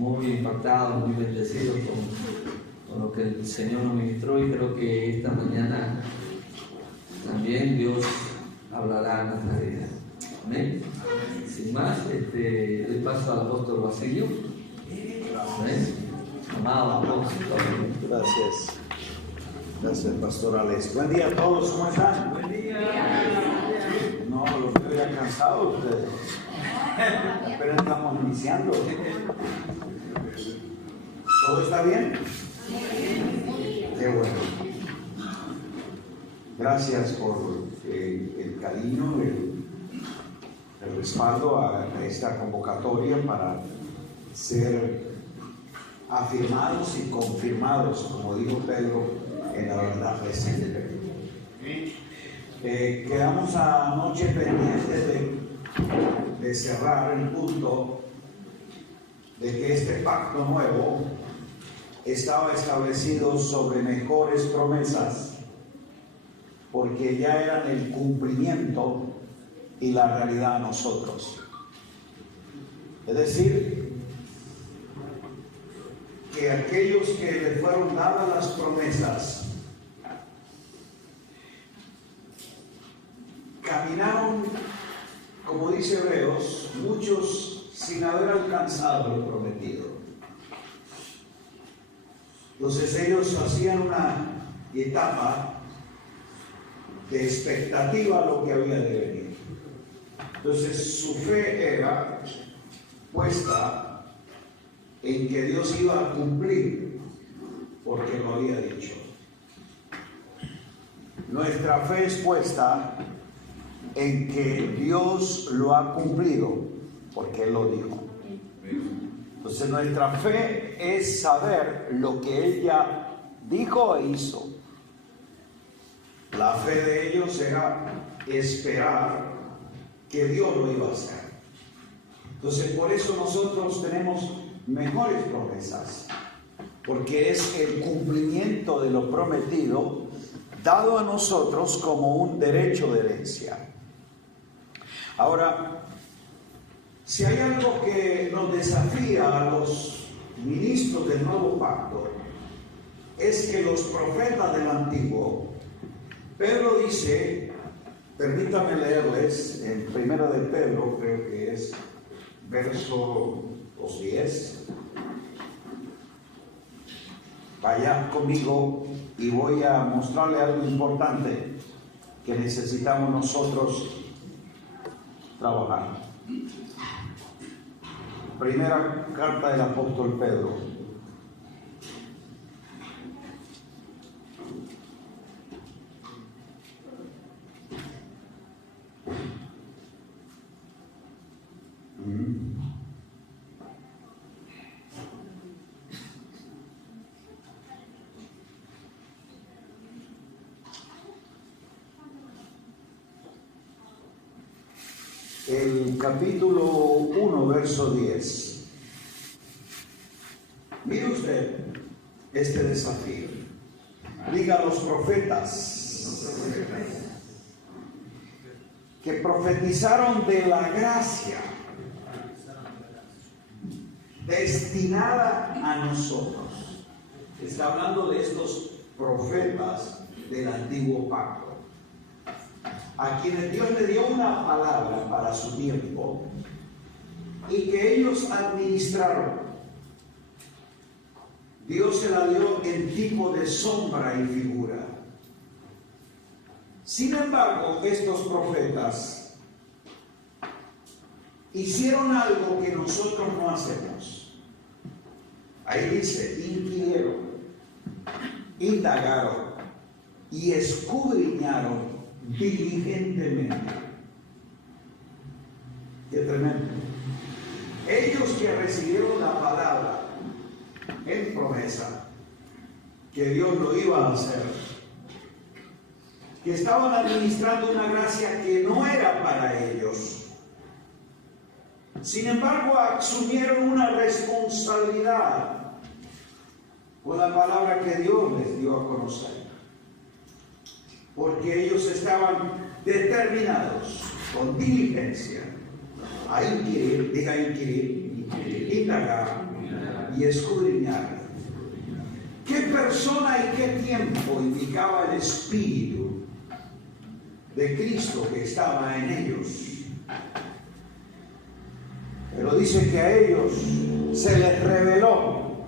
muy impactados, muy bendecidos con lo que el Señor nos ministró, y creo que esta mañana también Dios hablará en nuestra vida. Amén. Sin más, doy paso al apóstol Basilio. Amén. Amado apóstol. Gracias. Gracias, pastor Alex. Buen día a todos, ¿cómo están? Buen día. No, los veo ya cansados ustedes. Apenas estamos iniciando. ¿Todo está bien? Qué bueno. Gracias por el cariño, el respaldo a esta convocatoria para ser afirmados y confirmados, como dijo Pedro, en la verdad reciente. Quedamos anoche pendientes de cerrar el punto de que este pacto nuevo estaba establecido sobre mejores promesas, porque ya eran el cumplimiento y la realidad a nosotros. Es decir, que aquellos que le fueron dadas las promesas caminaron, como dice Hebreos, muchos sin haber alcanzado lo prometido. Entonces ellos hacían una etapa de expectativa a lo que había de venir. Entonces su fe era puesta en que Dios iba a cumplir porque lo había dicho. Nuestra fe es puesta en que Dios lo ha cumplido porque Él lo dijo. Entonces nuestra fe es saber lo que Él ya dijo e hizo. La fe de ellos era esperar que Dios lo iba a hacer. Entonces por eso nosotros tenemos mejores promesas, porque es el cumplimiento de lo prometido dado a nosotros como un derecho de herencia. Ahora, si hay algo que nos desafía a los ministros del nuevo pacto, es que los profetas del antiguo, Pedro dice, permítame leerles en 1 de Pedro, creo que es verso 10. Vaya conmigo y voy a mostrarle algo importante que necesitamos nosotros trabajar. Primera carta del apóstol Pedro. El capítulo 1, verso 10. Mire usted este desafío. Diga a los profetas que profetizaron de la gracia destinada a nosotros. Está hablando de estos profetas del antiguo pacto, a quienes Dios le dio una palabra para su tiempo y que ellos administraron. Dios se la dio en tipo de sombra y figura. Sin embargo, estos profetas hicieron algo que nosotros no hacemos. Ahí dice, inquirieron, indagaron y escudriñaron diligentemente. Qué tremendo. Ellos que recibieron la palabra en promesa, que Dios lo iba a hacer, que estaban administrando una gracia que no era para ellos. Sin embargo, asumieron una responsabilidad con la palabra que Dios les dio a conocer, porque ellos estaban determinados con diligencia a inquirir, indagar y escudriñar qué persona y qué tiempo indicaba el Espíritu de Cristo que estaba en ellos. Pero dice que a ellos se les reveló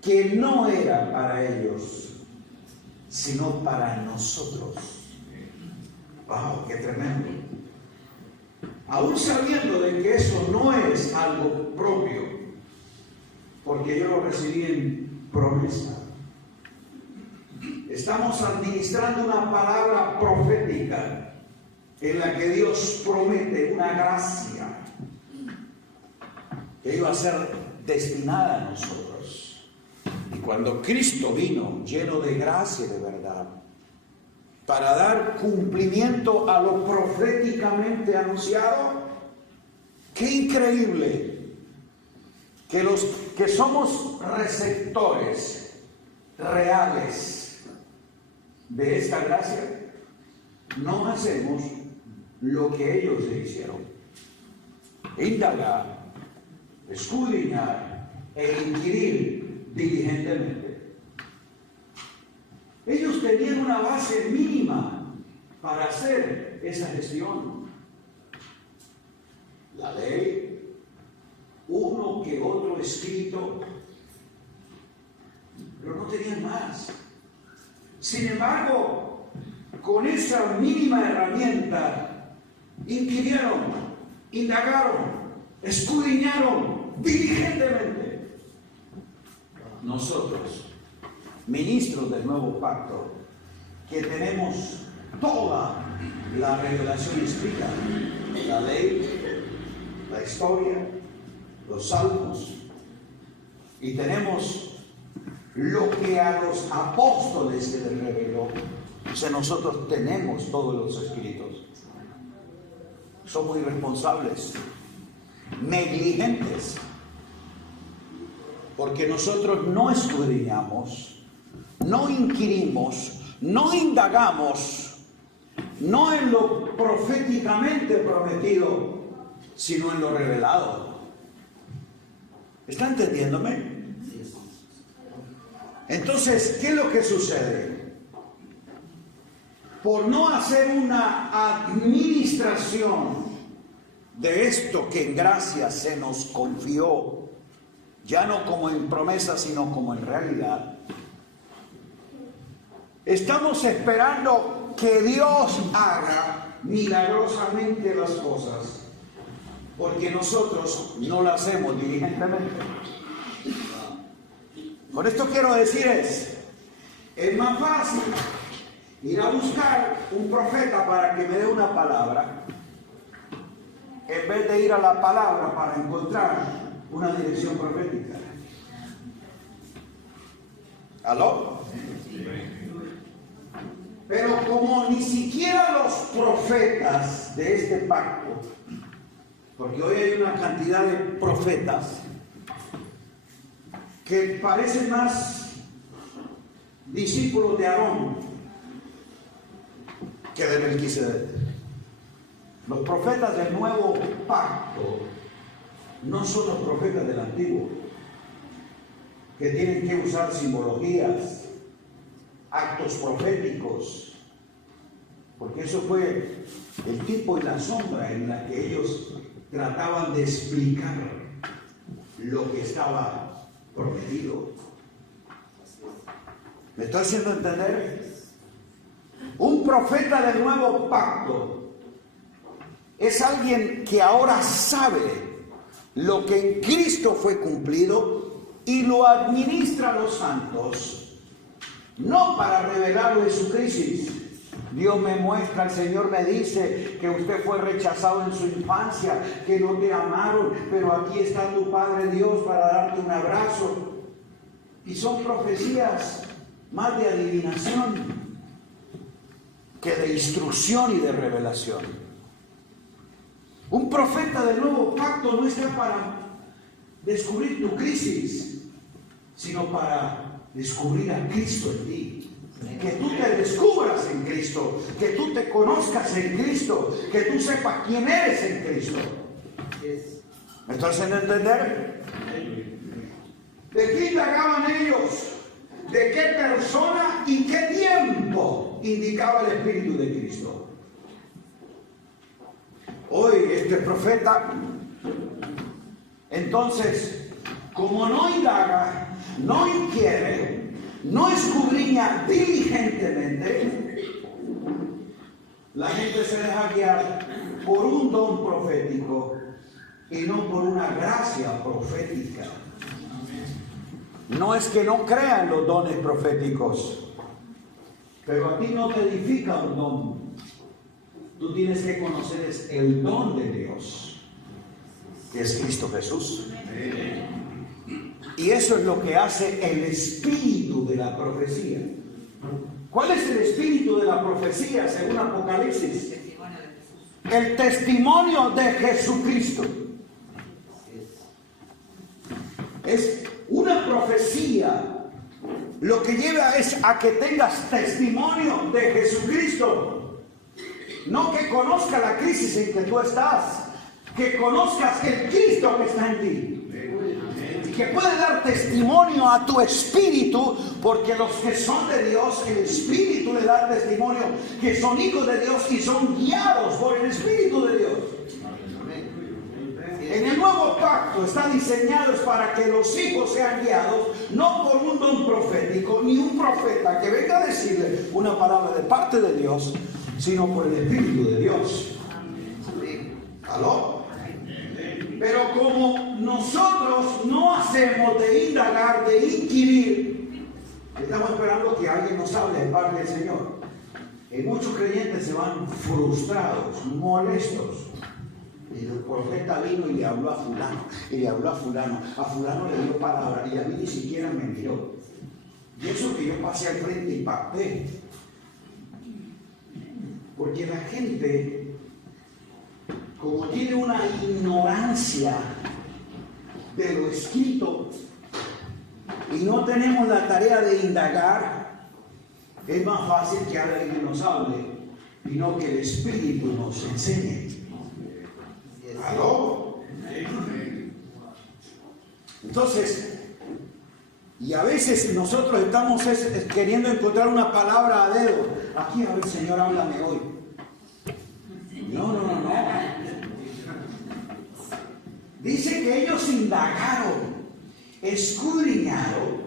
que no era para ellos, sino para nosotros. ¡Wow! ¡Qué tremendo! Aún sabiendo de que eso no es algo propio, porque yo lo recibí en promesa. Estamos administrando una palabra profética en la que Dios promete una gracia que iba a ser destinada a nosotros. Y cuando Cristo vino lleno de gracia y de verdad, para dar cumplimiento a lo proféticamente anunciado, qué increíble que los que somos receptores reales de esta gracia, no hacemos lo que ellos hicieron: indagar, escudriñar e inquirir diligentemente. Ellos tenían una base mínima para hacer esa gestión: la ley, uno que otro escrito, pero no tenían más. Sin embargo, con esa mínima herramienta, inquirieron, indagaron, escudriñaron diligentemente. Nosotros, ministros del nuevo pacto, que tenemos toda la revelación escrita, la ley, la historia, los salmos, y tenemos lo que a los apóstoles se les reveló. O sea, nosotros tenemos todos los escritos. Somos irresponsables, negligentes, porque nosotros no escudriñamos, no inquirimos, no indagamos, no en lo proféticamente prometido, sino en lo revelado. ¿Está entendiéndome? Entonces, ¿qué es lo que sucede? Por no hacer una administración de esto que en gracia se nos confió, ya no como en promesa, sino como en realidad, estamos esperando que Dios haga milagrosamente las cosas, porque nosotros no las hacemos diligentemente. Con esto quiero decir es más fácil ir a buscar un profeta para que me dé una palabra, en vez de ir a la palabra para encontrar una dirección profética. ¿Aló? Pero como ni siquiera los profetas de este pacto, porque hoy hay una cantidad de profetas que parecen más discípulos de Aarón que de Melquisedec. Los profetas del nuevo pacto no son los profetas del antiguo, que tienen que usar simbologías, actos proféticos, porque eso fue el tipo y la sombra en la que ellos trataban de explicar lo que estaba prometido. ¿Me estoy haciendo entender? Un profeta del nuevo pacto es alguien que ahora sabe lo que en Cristo fue cumplido y lo administra a los santos, no para revelarlo de su crisis. Dios me muestra, el Señor me dice que usted fue rechazado en su infancia, que no te amaron, pero aquí está tu Padre Dios para darte un abrazo. Y son profecías más de adivinación que de instrucción y de revelación. Un profeta del nuevo pacto no está para descubrir tu crisis, sino para descubrir a Cristo en ti. Que tú te descubras en Cristo, que tú te conozcas en Cristo, que tú sepas quién eres en Cristo. ¿Me estás haciendo entender? ¿De qué indagaban ellos? ¿De qué persona y qué tiempo indicaba el Espíritu de Cristo? Hoy este profeta, entonces, como no indaga, no inquiere, no escudriña diligentemente, la gente se deja guiar por un don profético y no por una gracia profética. No es que no crean los dones proféticos, pero a ti no te edifica un don. Tú tienes que conocer el don de Dios, que es Cristo Jesús. Y eso es lo que hace el espíritu de la profecía. ¿Cuál es el espíritu de la profecía según Apocalipsis? El testimonio de Jesucristo. Es una profecía. Lo que lleva es a que tengas testimonio de Jesucristo. No que conozca la crisis en que tú estás, que conozcas el Cristo que está en ti. Y que puede dar testimonio a tu espíritu, porque los que son de Dios, el espíritu le da testimonio que son hijos de Dios y son guiados por el Espíritu de Dios. En el nuevo pacto está diseñado para que los hijos sean guiados no por un don profético ni un profeta que venga a decirle una palabra de parte de Dios, sino por el Espíritu de Dios. ¿Aló? Pero como nosotros no hacemos de indagar, de inquirir, estamos esperando que alguien nos hable de parte del Señor. Y muchos creyentes se van frustrados, molestos. Y el profeta vino y le habló a fulano, y le habló a fulano le dio palabra, y a mí ni siquiera me miró. Y eso que yo pasé al frente y impacté. Porque la gente, como tiene una ignorancia de lo escrito, y no tenemos la tarea de indagar, es más fácil que alguien nos hable, y no que el Espíritu nos enseñe. ¿Aló? Entonces, y a veces nosotros estamos queriendo encontrar una palabra a dedo. Aquí, a ver, Señor, háblame hoy. No. Dice que ellos indagaron, escudriñaron,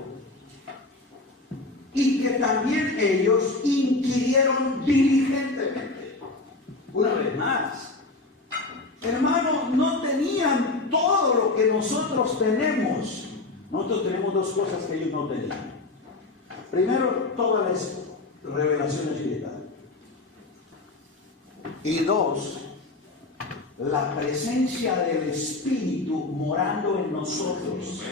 y que también ellos inquirieron diligentemente. Una vez más, hermanos, no tenían todo lo que nosotros tenemos. Nosotros tenemos dos cosas que ellos no tenían. Primero, toda la revelación espiritual. Y dos, la presencia del Espíritu morando en nosotros.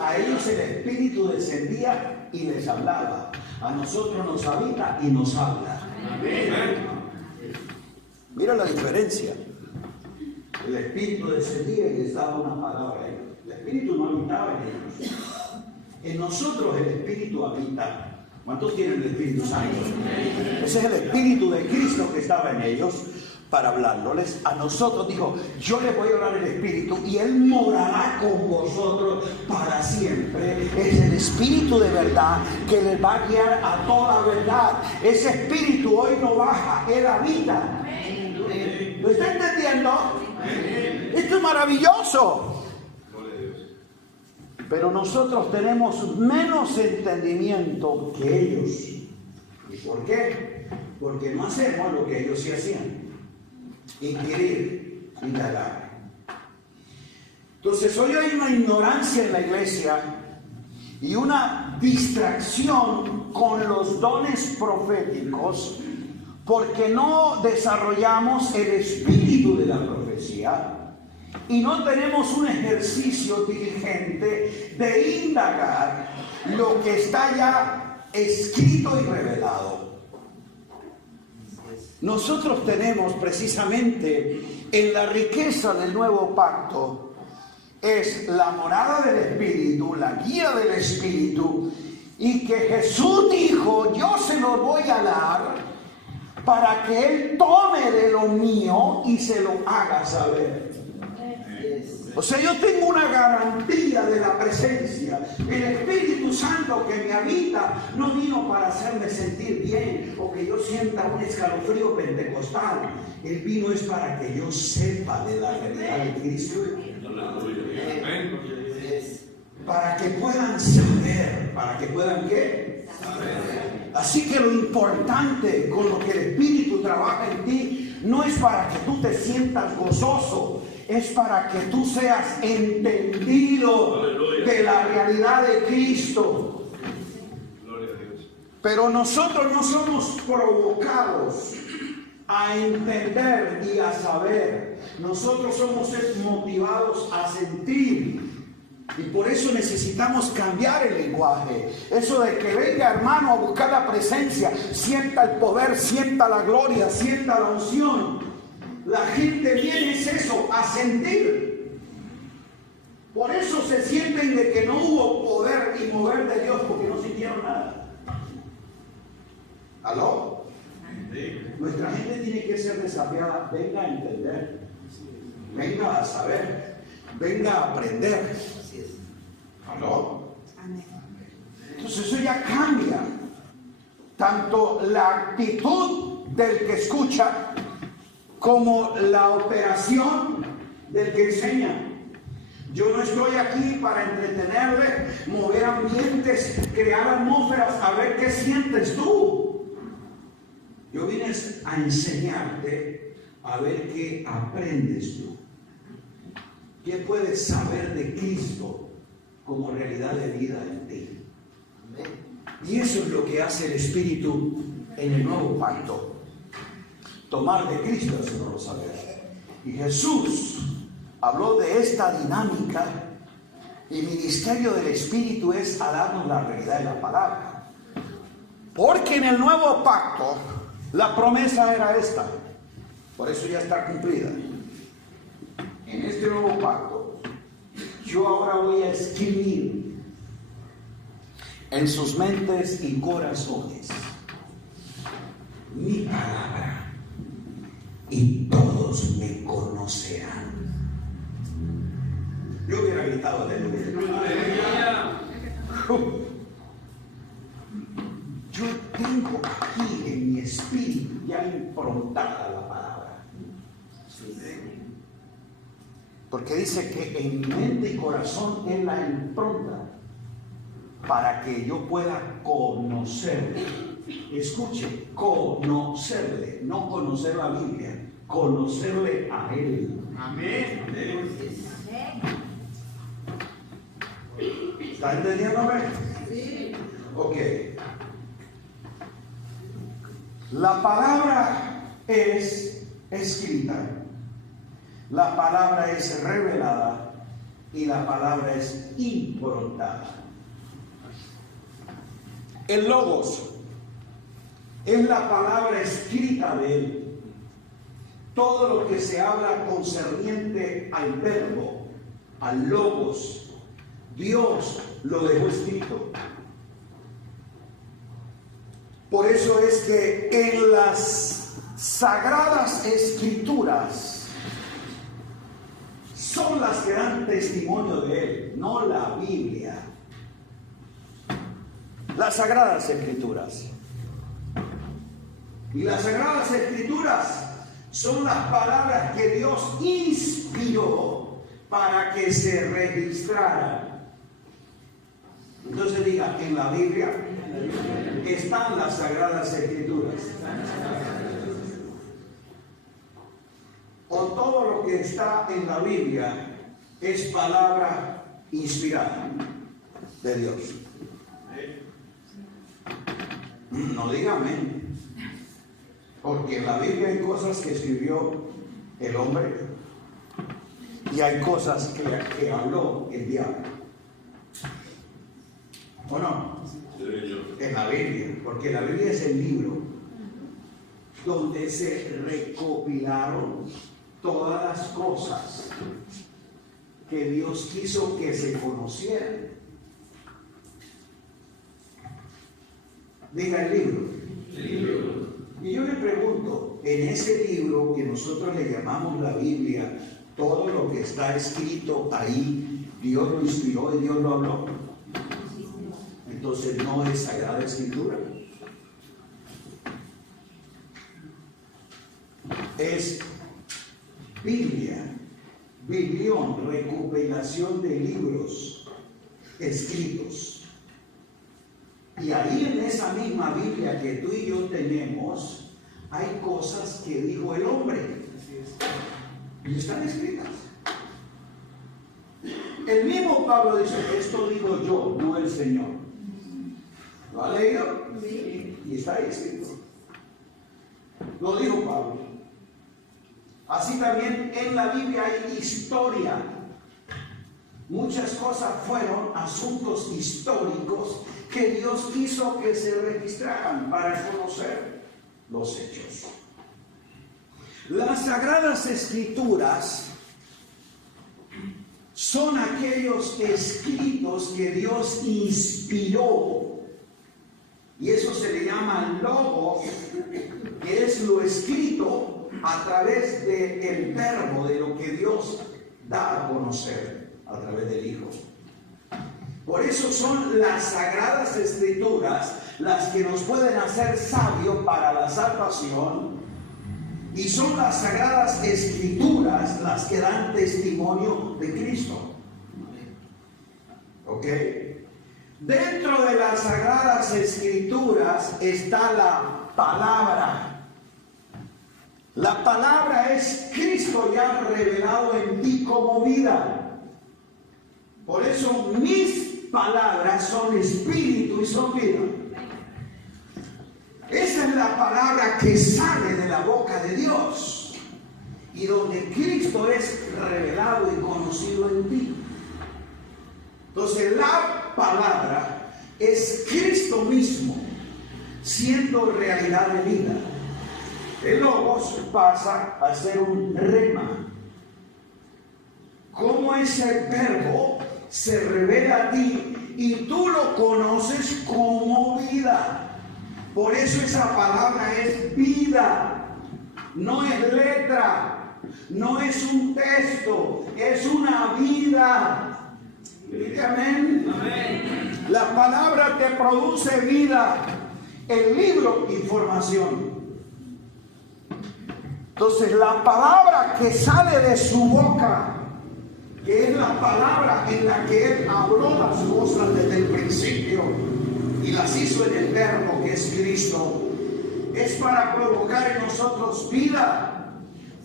A ellos el Espíritu descendía y les hablaba. A nosotros nos habita y nos habla. Mira la diferencia. El Espíritu descendía y les daba una palabra a ellos. El Espíritu no habitaba en ellos. En nosotros el Espíritu habita. ¿Cuántos tienen el Espíritu Santo? Ese es el Espíritu de Cristo que estaba en ellos para hablarles. A nosotros dijo, yo les voy a hablar el Espíritu y Él morará con vosotros para siempre. Es el Espíritu de verdad que les va a guiar a toda verdad. Ese Espíritu hoy no baja, Él habita. ¿Lo está entendiendo? Esto es maravilloso. Pero nosotros tenemos menos entendimiento que ellos. ¿Y por qué? Porque no hacemos lo que ellos sí hacían. Inquirir, indagar. Entonces hoy hay una ignorancia en la iglesia y una distracción con los dones proféticos, porque no desarrollamos el espíritu de la profecía y no tenemos un ejercicio diligente de indagar lo que está ya escrito y revelado. Nosotros tenemos precisamente en la riqueza del nuevo pacto, es la morada del Espíritu, la guía del Espíritu, y que Jesús dijo, yo se lo voy a dar para que Él tome de lo mío y se lo haga saber. O sea, yo tengo una garantía de la presencia. El Espíritu Santo que me habita no vino para hacerme sentir bien o que yo sienta un escalofrío pentecostal. Él vino es para que yo sepa de la realidad de Cristo. Para que puedan saber. ¿Para que puedan qué? Saber. Así que lo importante con lo que el Espíritu trabaja en ti no es para que tú te sientas gozoso. Es para que tú seas entendido de la realidad de Cristo. Pero nosotros no somos provocados a entender y a saber. Nosotros somos motivados a sentir. Y por eso necesitamos cambiar el lenguaje. Eso de que venga, hermano, a buscar la presencia, sienta el poder, sienta la gloria, sienta la unción. La gente viene, es eso, a sentir. Por eso se sienten de que no hubo poder y mover de Dios, porque no sintieron nada. ¿Aló? Nuestra gente tiene que ser desafiada. Venga a entender, venga a saber, venga a aprender. ¿Aló? Entonces eso ya cambia tanto la actitud del que escucha como la operación del que enseña. Yo no estoy aquí para entretenerle, mover ambientes, crear atmósferas, a ver qué sientes tú. Yo vine a enseñarte a ver qué aprendes tú. ¿Qué puedes saber de Cristo como realidad de vida en ti? Y eso es lo que hace el Espíritu en el nuevo pacto. Tomar de Cristo, eso no lo sabes. Y Jesús habló de esta dinámica. Y el ministerio del Espíritu es a darnos la realidad de la palabra. Porque en el nuevo pacto la promesa era esta. Por eso ya está cumplida. En este nuevo pacto, yo ahora voy a escribir en sus mentes y corazones mi palabra. Y todos me conocerán. Yo hubiera gritado aleluya. Yo tengo aquí en mi espíritu ya improntada la palabra. Porque dice que en mi mente y corazón es la impronta para que yo pueda conocerle. Escuche, conocerle, no conocer la Biblia, conocerle a Él. Amén. ¿Está entendiéndome? Sí. Ok. La palabra es escrita, la palabra es revelada y la palabra es improntada. El Logos es la palabra escrita de Él. Todo lo que se habla concerniente al verbo, al Logos, Dios lo dejó escrito. Por eso es que en las sagradas escrituras son las que dan testimonio de Él, no la Biblia. Las sagradas escrituras. Y las sagradas escrituras son las palabras que Dios inspiró para que se registraran. Entonces diga, en la Biblia están las sagradas escrituras. O todo lo que está en la Biblia es palabra inspirada de Dios. No diga amén. Porque en la Biblia hay cosas que escribió el hombre y hay cosas que habló el diablo. ¿O no? En la Biblia, porque la Biblia es el libro donde se recopilaron todas las cosas que Dios quiso que se conocieran. Diga el libro. El libro. Y yo le pregunto, en ese libro que nosotros le llamamos la Biblia, todo lo que está escrito ahí, Dios lo inspiró y Dios lo habló. Entonces no es Sagrada Escritura. Es Biblia, biblión, recopilación de libros escritos. Y ahí en esa misma Biblia que tú y yo tenemos, hay cosas que dijo el hombre. Y están escritas. El mismo Pablo dice, esto digo yo, no el Señor. ¿Lo ha leído? Sí. Y está ahí escrito. Lo dijo Pablo. Así también en la Biblia hay historia. Muchas cosas fueron asuntos históricos que Dios quiso que se registraran para conocer los hechos. Las Sagradas Escrituras son aquellos escritos que Dios inspiró. Y eso se le llama logos, que es lo escrito a través del verbo, de lo que Dios da a conocer a través del Hijo. Por eso son las Sagradas Escrituras las que nos pueden hacer sabios para la salvación, y son las Sagradas Escrituras las que dan testimonio de Cristo. ¿Ok? Dentro de las Sagradas Escrituras está la palabra. La palabra es Cristo ya revelado en ti como vida. Por eso mis palabras son espíritu y son vida. Esa es la palabra que sale de la boca de Dios y donde Cristo es revelado y conocido en ti. Entonces la palabra es Cristo mismo siendo realidad de vida. El logos pasa a ser un rema. Como ese verbo se revela a ti y tú lo conoces como vida. Por eso esa palabra es vida, no es letra, no es un texto, es una vida. Amén. Amén. La palabra te produce vida, el libro información. Entonces la palabra que sale de su boca, que es la palabra en la que Él habló las cosas desde el principio y las hizo en el verbo que es Cristo, es para provocar en nosotros vida.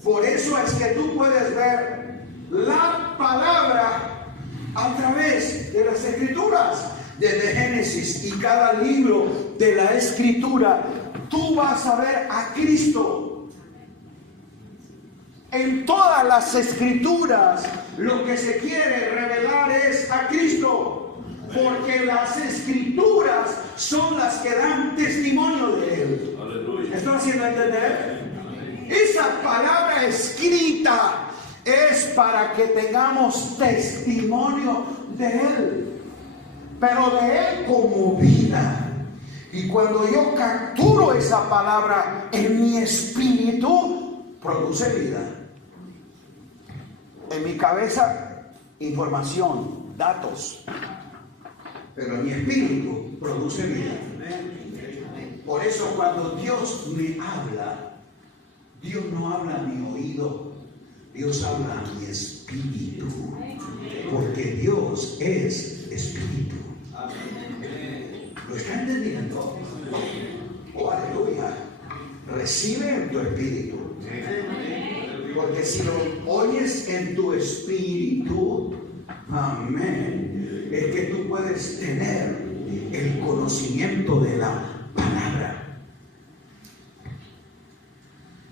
Por eso es que tú puedes ver la palabra a través de las Escrituras, desde Génesis y cada libro de la Escritura, tú vas a ver a Cristo. En todas las Escrituras lo que se quiere revelar es a Cristo. Porque las Escrituras son las que dan testimonio de Él. Aleluya. ¿Estoy haciendo entender? Esa palabra escrita es para que tengamos testimonio de Él. Pero de Él como vida. Y cuando yo capturo esa palabra en mi espíritu, produce vida. En mi cabeza, información, datos. Pero mi espíritu produce vida. Por eso cuando Dios me habla, Dios no habla a mi oído, Dios habla a mi espíritu. Porque Dios es espíritu. ¿Lo está entendiendo? Oh, aleluya. Recibe en tu espíritu. Porque si lo oyes en tu espíritu, amén, es que tú puedes tener el conocimiento de la palabra.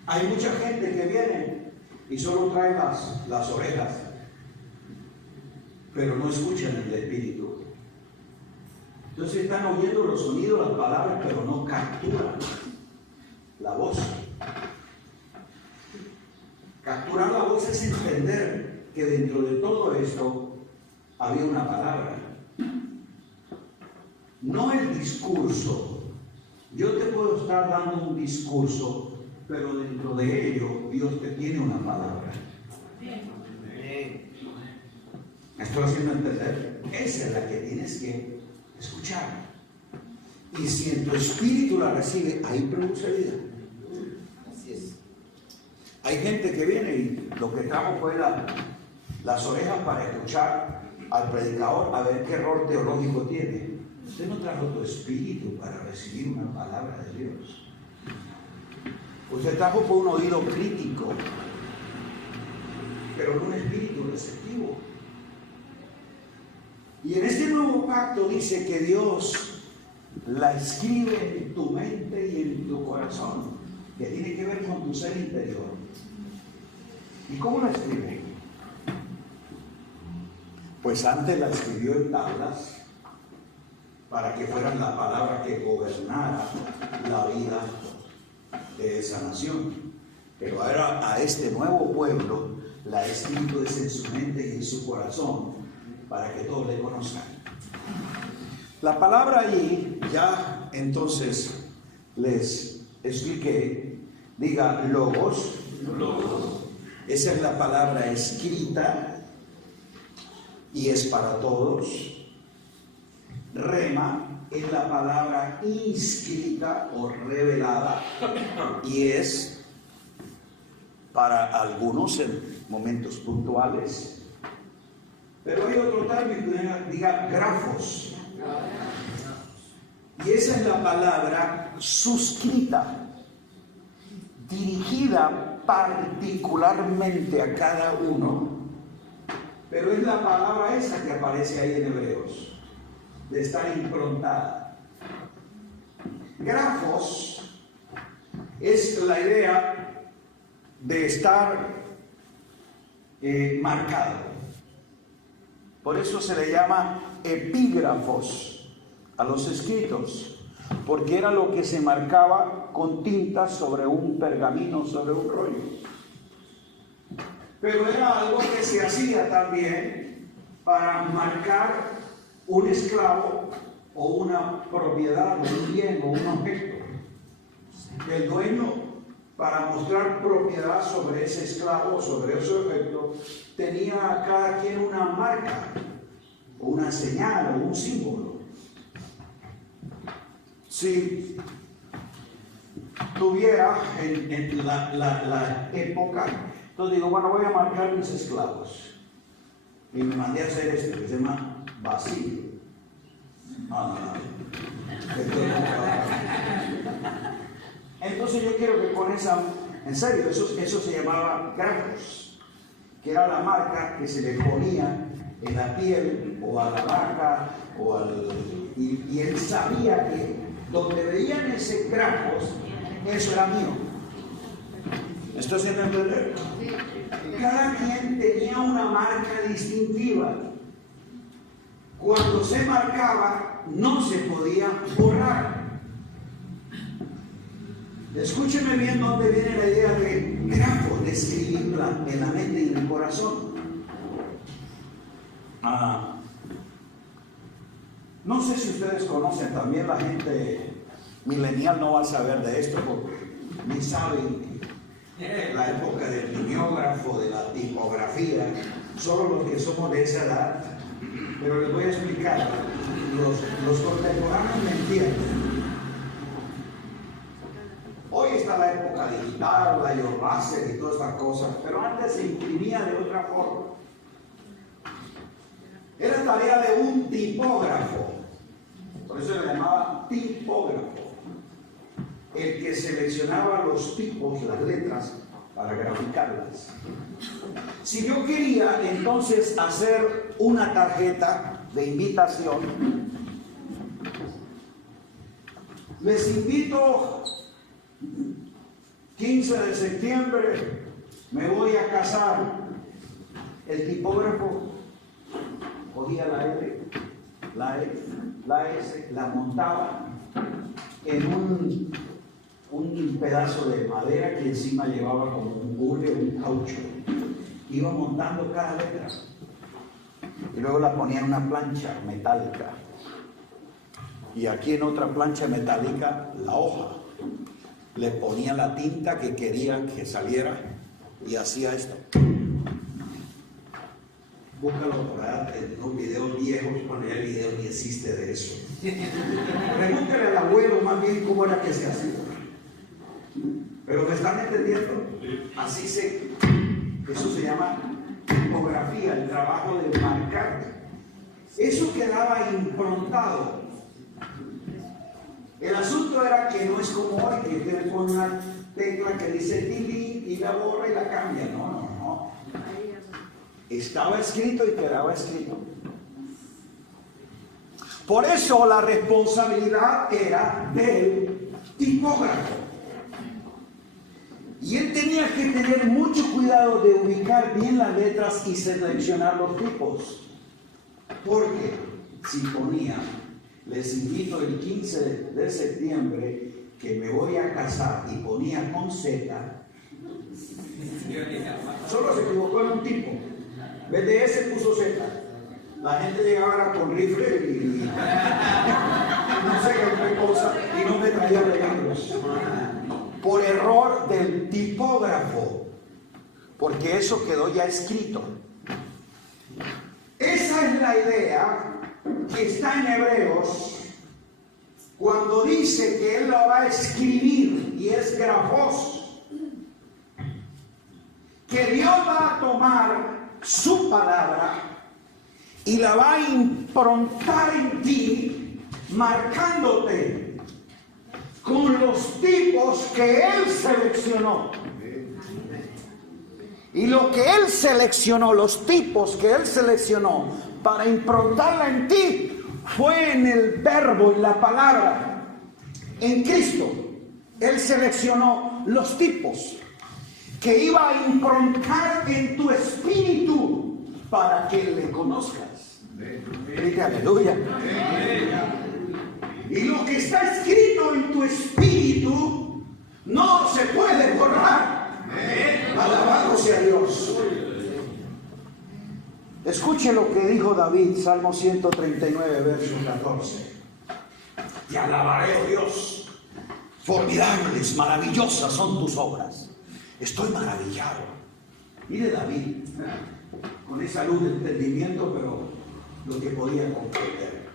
Hay mucha gente que viene y solo trae las orejas, pero no escuchan el espíritu. Entonces están oyendo los sonidos, las palabras, pero no capturan la voz. Capturar la voz es entender que dentro de todo esto había una palabra, no el discurso. Yo te puedo estar dando un discurso, pero dentro de ello Dios te tiene una palabra. ¿Me estoy haciendo entender? Esa es la que tienes que escuchar. Y si en tu espíritu la recibe, ahí produce vida. Así es. Hay gente que viene y lo que trajo fue las orejas para escuchar al predicador a ver qué error teológico tiene. Usted no trajo tu espíritu para recibir una palabra de Dios. Usted trajo por un oído crítico, pero no un espíritu receptivo. Y en este nuevo pacto dice que Dios la escribe en tu mente y en tu corazón, que tiene que ver con tu ser interior. ¿Y cómo la escribe? Pues antes la escribió en tablas para que fueran la palabra que gobernara la vida de esa nación. Pero ahora a este nuevo pueblo la ha escrito es en su mente y en su corazón para que todos le conozcan. La palabra allí, ya entonces les expliqué, diga logos. Esa es la palabra escrita y es para todos. Rema es la palabra inscrita o revelada y es para algunos en momentos puntuales. Pero hay otro término que diga grafos. Y esa es la palabra suscrita, dirigida particularmente a cada uno, pero es la palabra esa que aparece ahí en Hebreos, de estar improntada. Grafos es la idea de estar marcado. Por eso se le llama epígrafos a los escritos, porque era lo que se marcaba con tinta sobre un pergamino, sobre un rollo. Pero era algo que se hacía también para marcar un esclavo o una propiedad, un bien o un objeto. El dueño, para mostrar propiedad sobre ese esclavo, sobre ese objeto, tenía a cada quien una marca, o una señal, o un símbolo. Si tuviera en la época, entonces digo, bueno, voy a marcar mis esclavos. Y me mandé a hacer esto, que se llama Basilio. Entonces yo quiero que con esa, en serio, eso se llamaba grafos, que era la marca que se le ponía en la piel o a la vaca y él sabía que donde veían ese grafos, eso era mío. ¿Me estoy haciendo entender? Cada quien tenía una marca distintiva. Cuando se marcaba, no se podía borrar. Escúcheme bien dónde viene la idea de grafo, de escribirla en la mente y en el corazón. No sé si ustedes conocen, también la gente milenial no va a saber de esto porque ni saben la época del mimeógrafo, de la tipografía, solo los que somos de esa edad. Pero les voy a explicar, los contemporáneos me entienden. Hoy está la época digital, la láser y todas estas cosas, pero antes se imprimía de otra forma. Era tarea de un tipógrafo, por eso se le llamaba tipógrafo, el que seleccionaba los tipos, las letras, para graficarlas. Si yo quería entonces hacer una tarjeta de invitación, les invito 15 de septiembre, me voy a casar. El tipógrafo cogía la L, la E, la S, la montaba en un pedazo de madera que encima llevaba como un hule, un caucho. Iba montando cada letra y luego la ponía en una plancha metálica y aquí en otra plancha metálica la hoja. Le ponía la tinta que quería que saliera y hacía esto. Búscalo por ahí en unos videos viejos, cuando ya el video ni existe de eso. Pregúntale al abuelo más bien cómo era que se hacía. Pero me están entendiendo. Eso se llama tipografía, el trabajo de marcar. Eso quedaba improntado. El asunto era que no es como hoy, que te pone una tecla que dice tili y la borra y la cambia. No. Estaba escrito y quedaba escrito. Por eso la responsabilidad era del tipógrafo. Y él tenía que tener mucho cuidado de ubicar bien las letras y seleccionar los tipos. Porque si ponía, les invito el 15 de septiembre que me voy a casar y ponía con Z, solo se equivocó en un tipo. En vez de S puso Z. La gente llegaba con rifle y no sé qué cosa y no me traía regalos. Por error del tipógrafo, porque eso quedó ya escrito. Esa es la idea que está en Hebreos cuando dice que él lo va a escribir y es grafos, que Dios va a tomar su palabra y la va a improntar en ti, marcándote con los tipos que Él seleccionó. Y lo que Él seleccionó, los tipos que Él seleccionó para improntarla en ti, fue en el verbo, en la palabra, en Cristo. Él seleccionó los tipos que iba a improntar en tu espíritu para que le conozcas. Grite aleluya. Y lo que está escrito en tu espíritu no se puede borrar. Alabado sea Dios. Escuche lo que dijo David, Salmo 139, verso 14. Te alabaré, oh Dios. Formidables, maravillosas son tus obras. Estoy maravillado. Mire David, con esa luz de entendimiento, pero lo que podía comprender.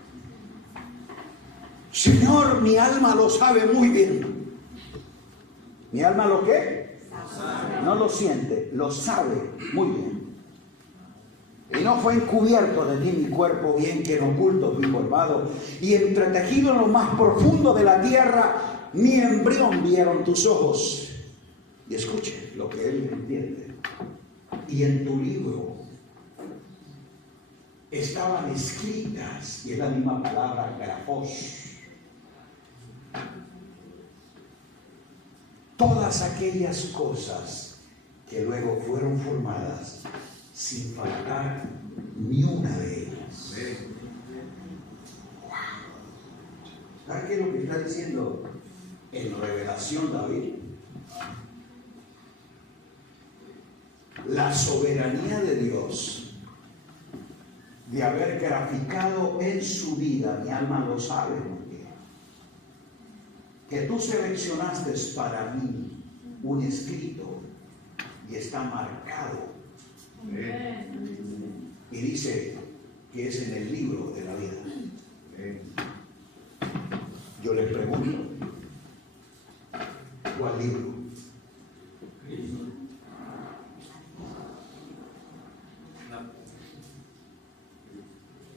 Señor, mi alma lo sabe muy bien. ¿Mi alma lo qué? No lo siente, lo sabe muy bien. Y no fue encubierto de ti mi cuerpo, bien que en oculto fui formado, y entretejido en lo más profundo de la tierra, mi embrión vieron tus ojos. Y escuche lo que él entiende. Y en tu libro estaban escritas, y es la misma palabra, grafos, todas aquellas cosas que luego fueron formadas, sin faltar ni una de ellas. Wow. ¿Sabe qué es lo que está diciendo en Revelación David? La soberanía de Dios de haber graficado en su vida, mi alma lo sabe muy bien, que tú seleccionaste para mí un escrito y está marcado. Y dice que es en el libro de la vida. Yo les pregunto, ¿cuál libro?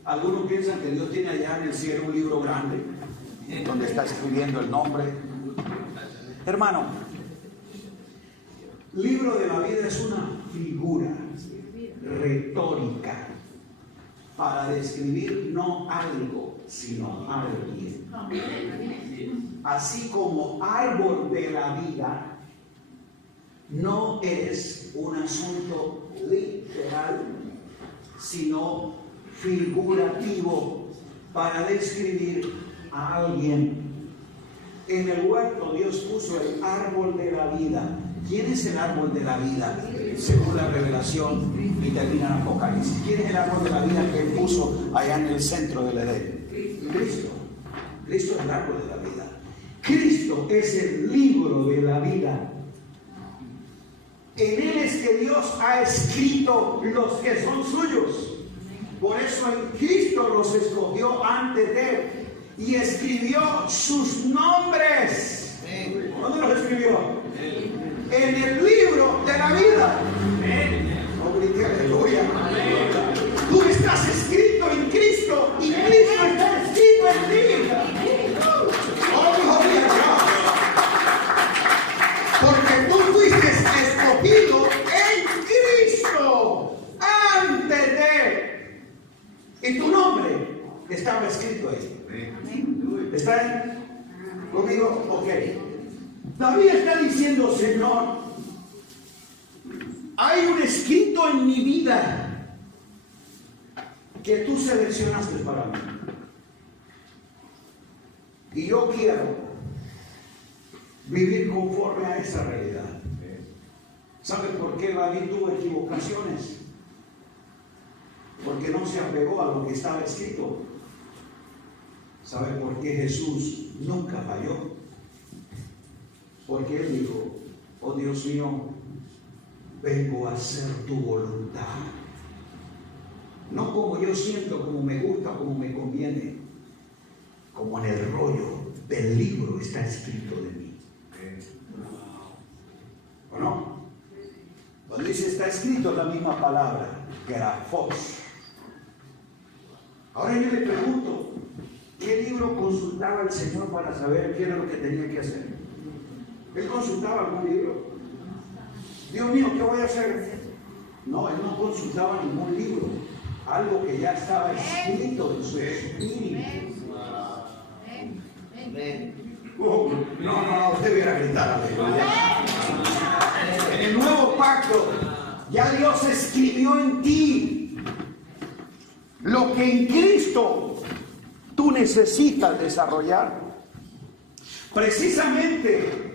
Algunos piensan que Dios tiene allá en el cielo un libro grande donde está escribiendo el nombre. Hermano, libro de la vida es una figura retórica para describir no algo, sino alguien. Así como árbol de la vida no es un asunto literal, sino figurativo para describir a alguien. En el huerto Dios puso el árbol de la vida. ¿Quién es el árbol de la vida? Según la revelación y termina en Apocalipsis. ¿Quién es el árbol de la vida que él puso allá en el centro del Edén? Cristo. Cristo es el árbol de la vida. Cristo es el libro de la vida. En él es que Dios ha escrito los que son suyos. Por eso en Cristo los escogió antes de y escribió sus nombres. ¿Dónde los escribió? En el libro de la vida. No grite aleluya. Tú estás escrito en Cristo y Cristo está escrito en ti. Oh, gloria a Dios. Porque tú fuiste escogido en Cristo antes de. Y tu nombre estaba escrito ahí. ¿Están conmigo? Ok. David está diciendo, Señor, hay un escrito en mi vida que tú seleccionaste para mí. Y yo quiero vivir conforme a esa realidad. ¿Sabe por qué David tuvo equivocaciones? Porque no se apegó a lo que estaba escrito. ¿Sabe por qué Jesús nunca falló? Porque Él dijo, oh Dios mío, vengo a hacer tu voluntad. No como yo siento, como me gusta, como me conviene, como en el rollo del libro está escrito de mí. ¿O no? Cuando dice está escrito la misma palabra, grafos. Ahora yo le pregunto, ¿qué libro consultaba el Señor para saber qué era lo que tenía que hacer? ¿Él consultaba algún libro? Dios mío, ¿qué voy a hacer? No, él no consultaba ningún libro. Algo que ya estaba escrito en su espíritu. No, usted viera gritar aleluya. En el nuevo pacto, ya Dios escribió en ti lo que en Cristo tú necesitas desarrollar. Precisamente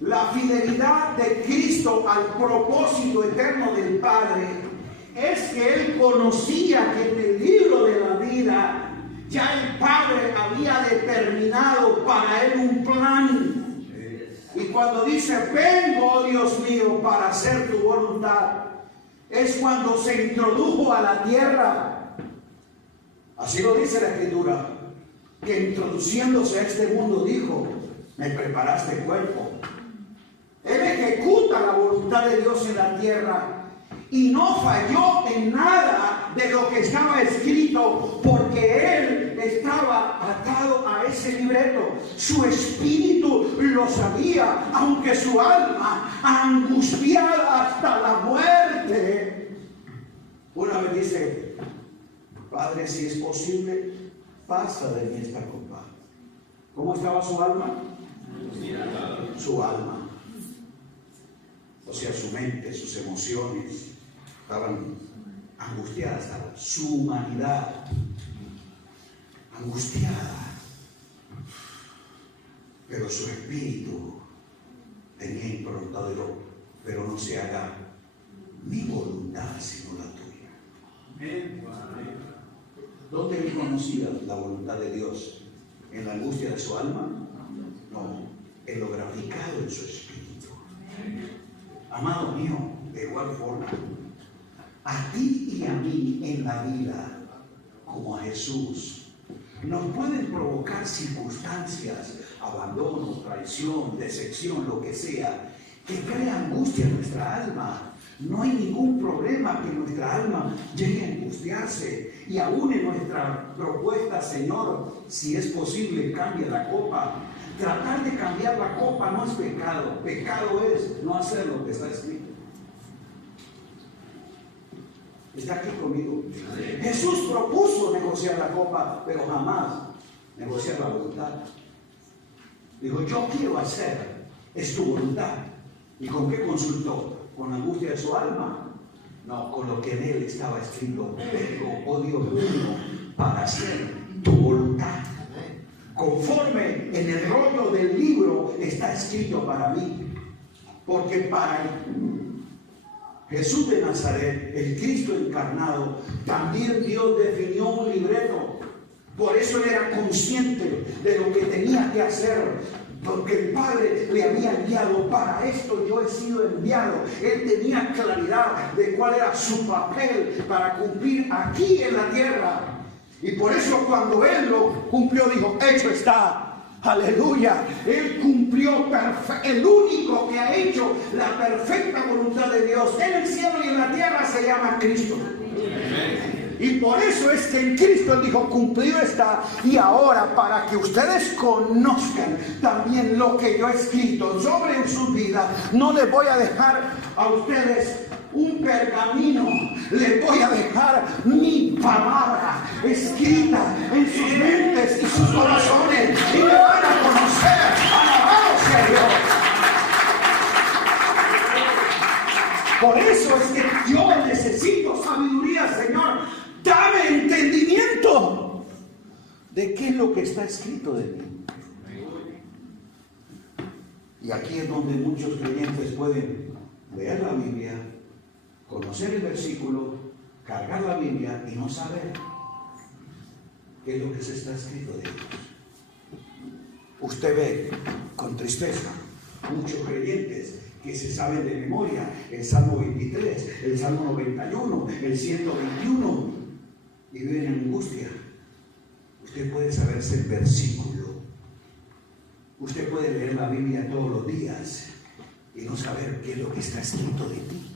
la fidelidad de Cristo al propósito eterno del Padre es que Él conocía que en el libro de la vida ya el Padre había determinado para Él un plan. Y cuando dice, vengo, oh Dios mío, para hacer tu voluntad, es cuando se introdujo a la tierra. Así lo dice la Escritura, que introduciéndose a este mundo dijo, me preparaste el cuerpo. Él ejecuta la voluntad de Dios en la tierra y no falló en nada de lo que estaba escrito, porque Él estaba atado a ese libreto. Su espíritu lo sabía, aunque su alma, angustiada hasta la muerte, una vez dice, Padre, si es posible, pasa de mí esta copa. ¿Cómo estaba su alma? Su alma. O sea, su mente, sus emociones estaban angustiadas, su humanidad angustiada. Pero su espíritu tenía improntado, pero no se haga mi voluntad sino la tuya. ¿Dónde él conocía la voluntad de Dios? ¿En la angustia de su alma? No, en lo graficado en su espíritu. Amado mío, de igual forma, a ti y a mí en la vida, como a Jesús, nos pueden provocar circunstancias, abandono, traición, decepción, lo que sea, que crea angustia en nuestra alma. No hay ningún problema que nuestra alma llegue a angustiarse. Y aún en nuestra propuesta, Señor, si es posible, cambia la copa. Tratar de cambiar la copa no es pecado. Pecado es no hacer lo que está escrito. ¿Está aquí conmigo? Jesús propuso negociar la copa, pero jamás negociar la voluntad. Dijo, yo quiero hacer, es tu voluntad. ¿Y con qué consultó? ¿Con la angustia de su alma? No, con lo que en él estaba escrito. Vengo, oh Dios mío, para hacer tu voluntad. Conforme en el rollo del libro está escrito para mí. Porque para Jesús de Nazaret, el Cristo encarnado, también Dios definió un libreto. Por eso él era consciente de lo que tenía que hacer. porque el Padre le había enviado. Para esto yo he sido enviado. Él tenía claridad de cuál era su papel para cumplir aquí en la tierra. Y por eso cuando Él lo cumplió, dijo, hecho está. Aleluya. Él cumplió el único que ha hecho la perfecta voluntad de Dios en el cielo y en la tierra se llama Cristo. Y por eso es que en Cristo Él dijo, cumplido está. Y ahora, para que ustedes conozcan también lo que yo he escrito sobre sus vidas, no les voy a dejar a ustedes un pergamino, les voy a dejar mi palabra escrita en sus mentes y sus corazones, y me van a conocer. Alabado sea Dios. Por eso es que yo necesito sabiduría, Señor. Dame entendimiento de qué es lo que está escrito de mí. Y aquí es donde muchos creyentes pueden leer la Biblia, conocer el versículo, cargar la Biblia y no saber qué es lo que se está escrito de ellos. Usted ve con tristeza muchos creyentes que se saben de memoria el Salmo 23, el Salmo 91, el 121 y viven en angustia. Usted puede saberse el versículo, usted puede leer la Biblia todos los días y no saber qué es lo que está escrito de ti.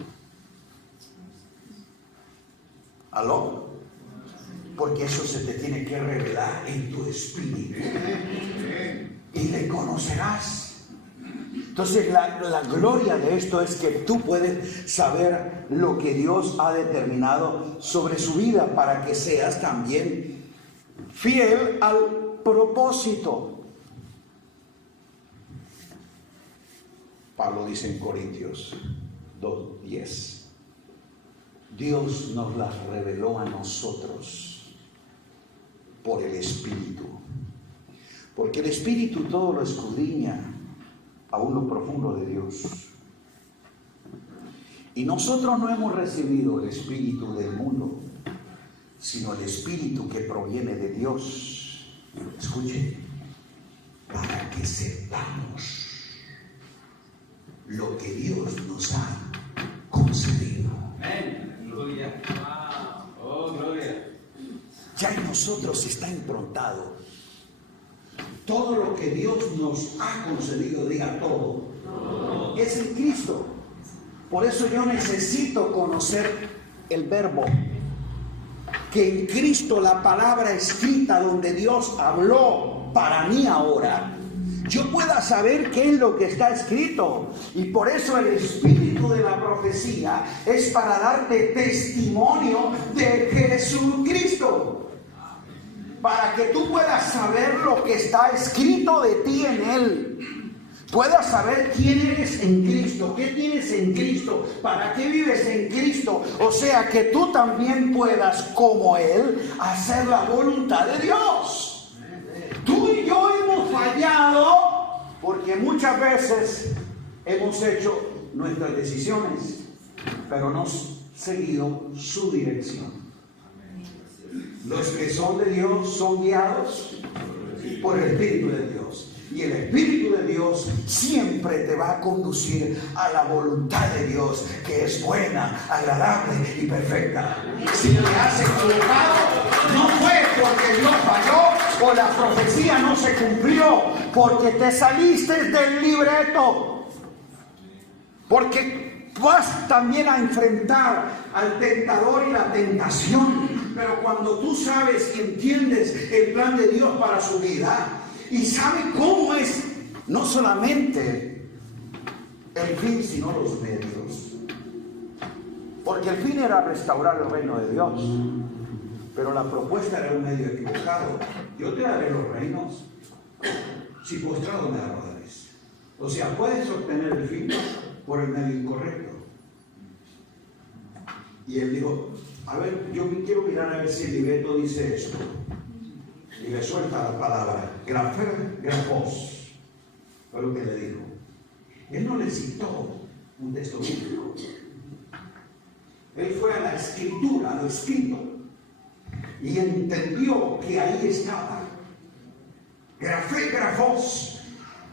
¿Aló? Porque eso se te tiene que revelar en tu espíritu y le conocerás. Entonces la gloria de esto es que tú puedes saber lo que Dios ha determinado sobre su vida para que seas también fiel al propósito. Pablo dice en Corintios 2:10, Dios nos las reveló a nosotros por el Espíritu, porque el Espíritu todo lo escudriña aún lo profundo de Dios. Y nosotros no hemos recibido el espíritu del mundo, sino el espíritu que proviene de Dios. Escuchen, para que sepamos lo que Dios nos ha concedido. Amén. Gloria. Oh, gloria. Ya en nosotros está improntado todo lo que Dios nos ha concedido. Diga todo. Es en Cristo. Por eso yo necesito conocer el verbo, que en Cristo, la palabra escrita donde Dios habló para mí ahora, yo pueda saber qué es lo que está escrito. Y por eso el espíritu de la profecía es para darte testimonio de Jesucristo, para que tú puedas saber lo que está escrito de ti en Él. Puedas saber quién eres en Cristo, qué tienes en Cristo, para qué vives en Cristo. O sea, que tú también puedas, como Él, hacer la voluntad de Dios. Tú y yo hemos fallado porque muchas veces hemos hecho nuestras decisiones, pero no hemos seguido su dirección. Los que son de Dios son guiados por el Espíritu de Dios. Y el Espíritu de Dios siempre te va a conducir a la voluntad de Dios, que es buena, agradable y perfecta. Si te has equivocado, no fue porque Dios falló o la profecía no se cumplió, porque te saliste del libreto. Porque vas también a enfrentar al tentador y la tentación. Pero cuando tú sabes y entiendes el plan de Dios para su vida, y sabe cómo es, no solamente el fin, sino los medios. Porque el fin era restaurar el reino de Dios, pero la propuesta era un medio equivocado. Yo te daré los reinos si postrado me adorares. O sea, puedes obtener el fin por el medio incorrecto. Y él dijo, a ver, yo quiero mirar a ver si el libreto dice esto. Y le suelta la palabra, grafer, grafos. Fue lo que le dijo. Él no le citó un texto bíblico. Él fue a la escritura, a lo escrito, y entendió que ahí estaba. Grafer, grafos.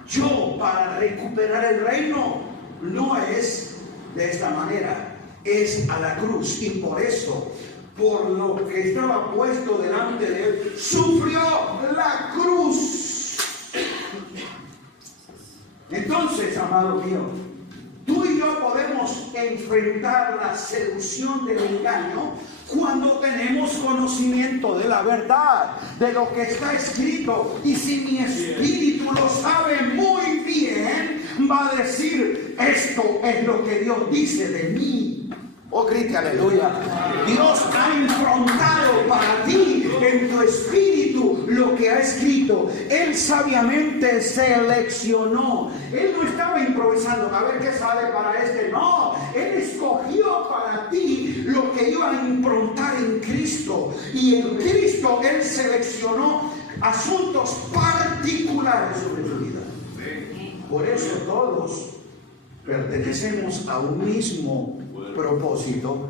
Yo, para recuperar el reino, no es de esta manera, es a la cruz. Y por eso, por lo que estaba puesto delante de él, sufrió la cruz. Entonces, amado mío, tú y yo podemos enfrentar la seducción del engaño cuando tenemos conocimiento de la verdad, de lo que está escrito. Y si mi espíritu lo sabe muy bien, va a decir: esto es lo que Dios dice de mí. Oh, grite aleluya. Dios ha enfrentado para ti en tu espíritu lo que ha escrito. Él sabiamente seleccionó. Él no estaba improvisando a ver qué sale para este. No, Él escogió para ti lo que iba a improntar en Cristo. Y en Cristo Él seleccionó asuntos particulares sobre tu vida. Por eso todos pertenecemos a un mismo propósito,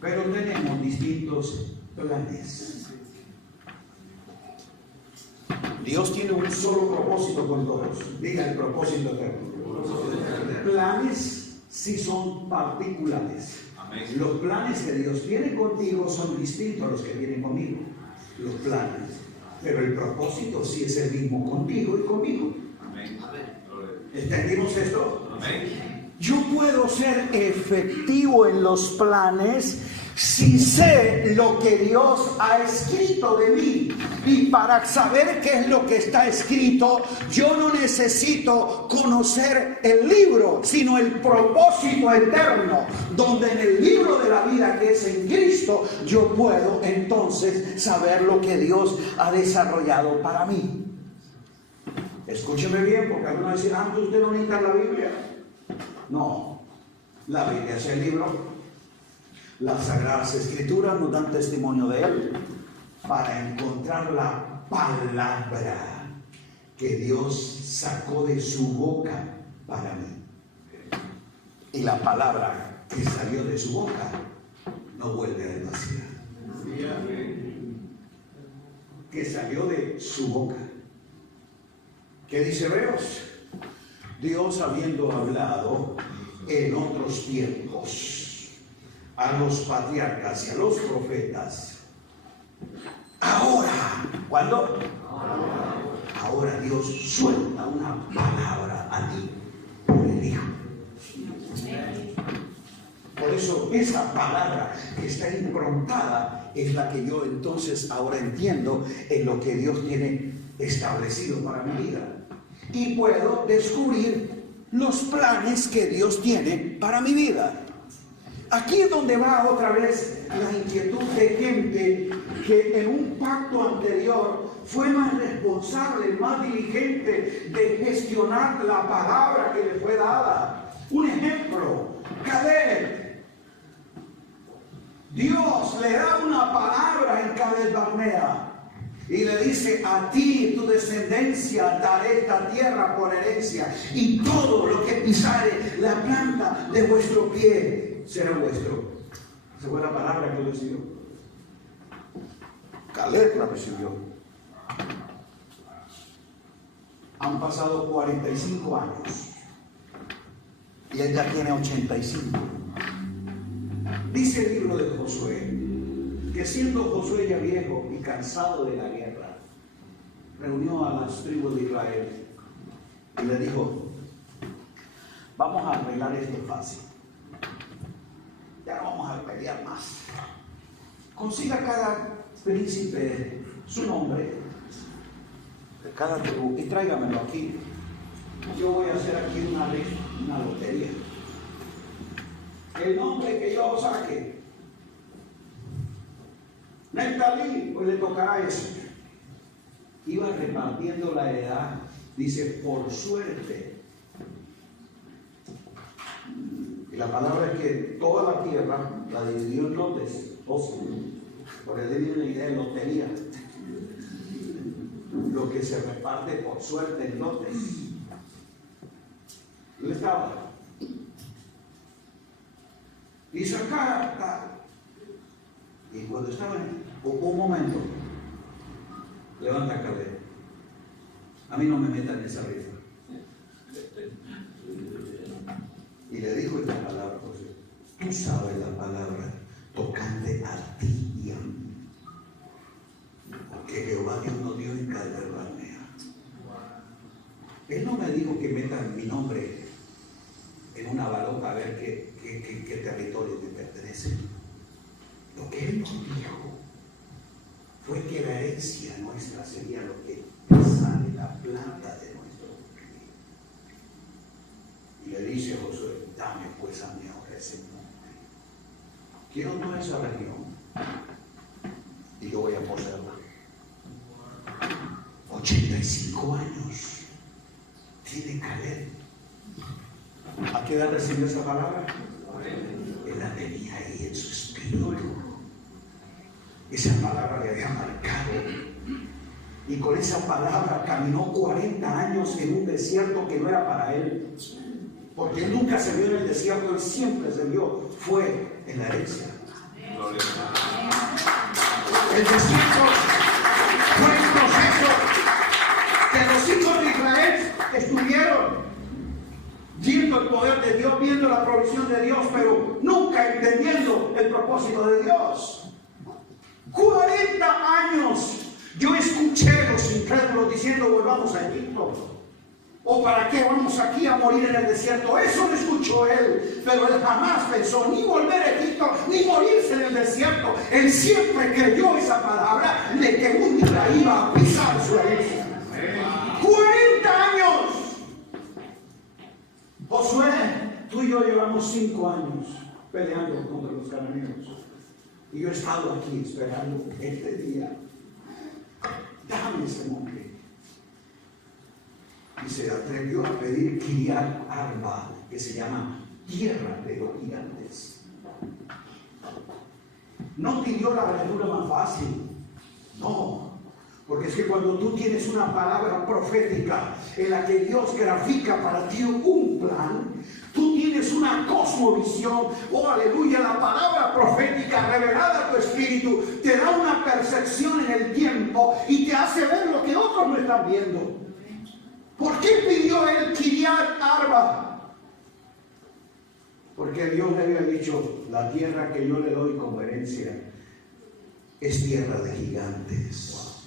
pero tenemos distintos planes. Dios tiene un solo propósito con todos. Diga el propósito eterno. Planes sí son particulares. Los planes que Dios tiene contigo son distintos a los que tienen conmigo. Los planes. Pero el propósito sí es el mismo contigo y conmigo. ¿Entendimos esto? Amén. Yo puedo ser efectivo en los planes si sé lo que Dios ha escrito de mí. Y para saber qué es lo que está escrito, yo no necesito conocer el libro, sino el propósito eterno, donde en el libro de la vida que es en Cristo, yo puedo entonces saber lo que Dios ha desarrollado para mí. Escúcheme bien, porque algunos dicen: usted no necesita la Biblia. No, la Biblia es el libro. Las Sagradas Escrituras nos dan testimonio de él para encontrar la palabra que Dios sacó de su boca para mí. Y la palabra que salió de su boca no vuelve a ir vacía. Que salió de su boca. ¿Qué dice Hebreos? Dios, habiendo hablado en otros tiempos a los patriarcas y a los profetas, ahora, ¿cuándo? Ahora Dios suelta una palabra a ti por el Hijo. Por eso esa palabra que está improntada es la que yo entonces ahora entiendo en lo que Dios tiene establecido para mi vida. Y puedo descubrir los planes que Dios tiene para mi vida. Aquí es donde va otra vez la inquietud de gente que en un pacto anterior fue más responsable, más diligente de gestionar la palabra que le fue dada. Un ejemplo: Caleb. Dios le da una palabra en Cades Barnea. Y le dice: a ti y tu descendencia daré esta tierra por herencia, y todo lo que pisare la planta de vuestro pie será vuestro. Esa fue la palabra que él recibió. Caleb la recibió. Han pasado 45 años y él ya tiene 85. Dice el libro de Josué que siendo Josué ya viejo y cansado de la guerra, reunió a las tribus de Israel y le dijo: vamos a arreglar esto fácil, ya no vamos a pelear más. Consiga cada príncipe su nombre de cada tribu y tráigamelo aquí. Yo voy a hacer aquí una lotería. El nombre que yo saque, Neftalí, pues le tocará eso. Iba repartiendo la heredad, dice, por suerte. Y la palabra es que toda la tierra la dividió en lotes. Por el viene una idea de lotería. Lo que se reparte por suerte en lotes. Él estaba. Y saca. Y cuando estaba en un momento, levanta Caleb. A mí no me metan en esa rifa. le dijo esta palabra, pues, tú sabes la palabra tocante a ti y a mí. Porque Jehová Dios nos dio en Cades Barnea. Él no me dijo que metan mi nombre en una baloca a ver qué territorio me pertenece. Lo que Él nos dijo fue que la herencia nuestra sería lo que sale la planta de nuestro pie. Y le dice a Josué, dame pues a mí ahora ese nombre. Quiero toda esa región y yo voy a poseerla. 85 años tiene Caleb. ¿A qué edad recibió esa palabra? Él la tenía ahí en su espíritu. Esa palabra le había marcado. Y con esa palabra caminó 40 años en un desierto que no era para él. Porque él nunca se vio en el desierto, él siempre se vio, fue en la herencia. El desierto fue el proceso que los hijos de Israel estuvieron viendo el poder de Dios, viendo la provisión de Dios, pero nunca entendiendo el propósito de Dios. 40 años yo escuché a los incrédulos diciendo volvamos a Egipto. ¿O para qué vamos aquí a morir en el desierto? Eso lo escuchó él, pero él jamás pensó ni volver a Egipto, ni morirse en el desierto. Él siempre creyó esa palabra de que un día iba a pisar su herencia. 40 años. Josué, tú y yo llevamos 5 años peleando contra los cananeos. Y yo he estado aquí esperando este día. Dame ese monte. Y se atrevió a pedir Kiriat Arba, que se llama tierra de los gigantes. No pidió la aventura más fácil. No. Porque es que cuando tú tienes una palabra profética en la que Dios grafica para ti un plan, tú tienes una cosmovisión, oh aleluya, la palabra profética revelada a tu espíritu te da una percepción en el tiempo y te hace ver lo que otros no están viendo. ¿Por qué pidió él Kiriat Arba? Porque Dios le había dicho, la tierra que yo le doy como herencia es tierra de gigantes,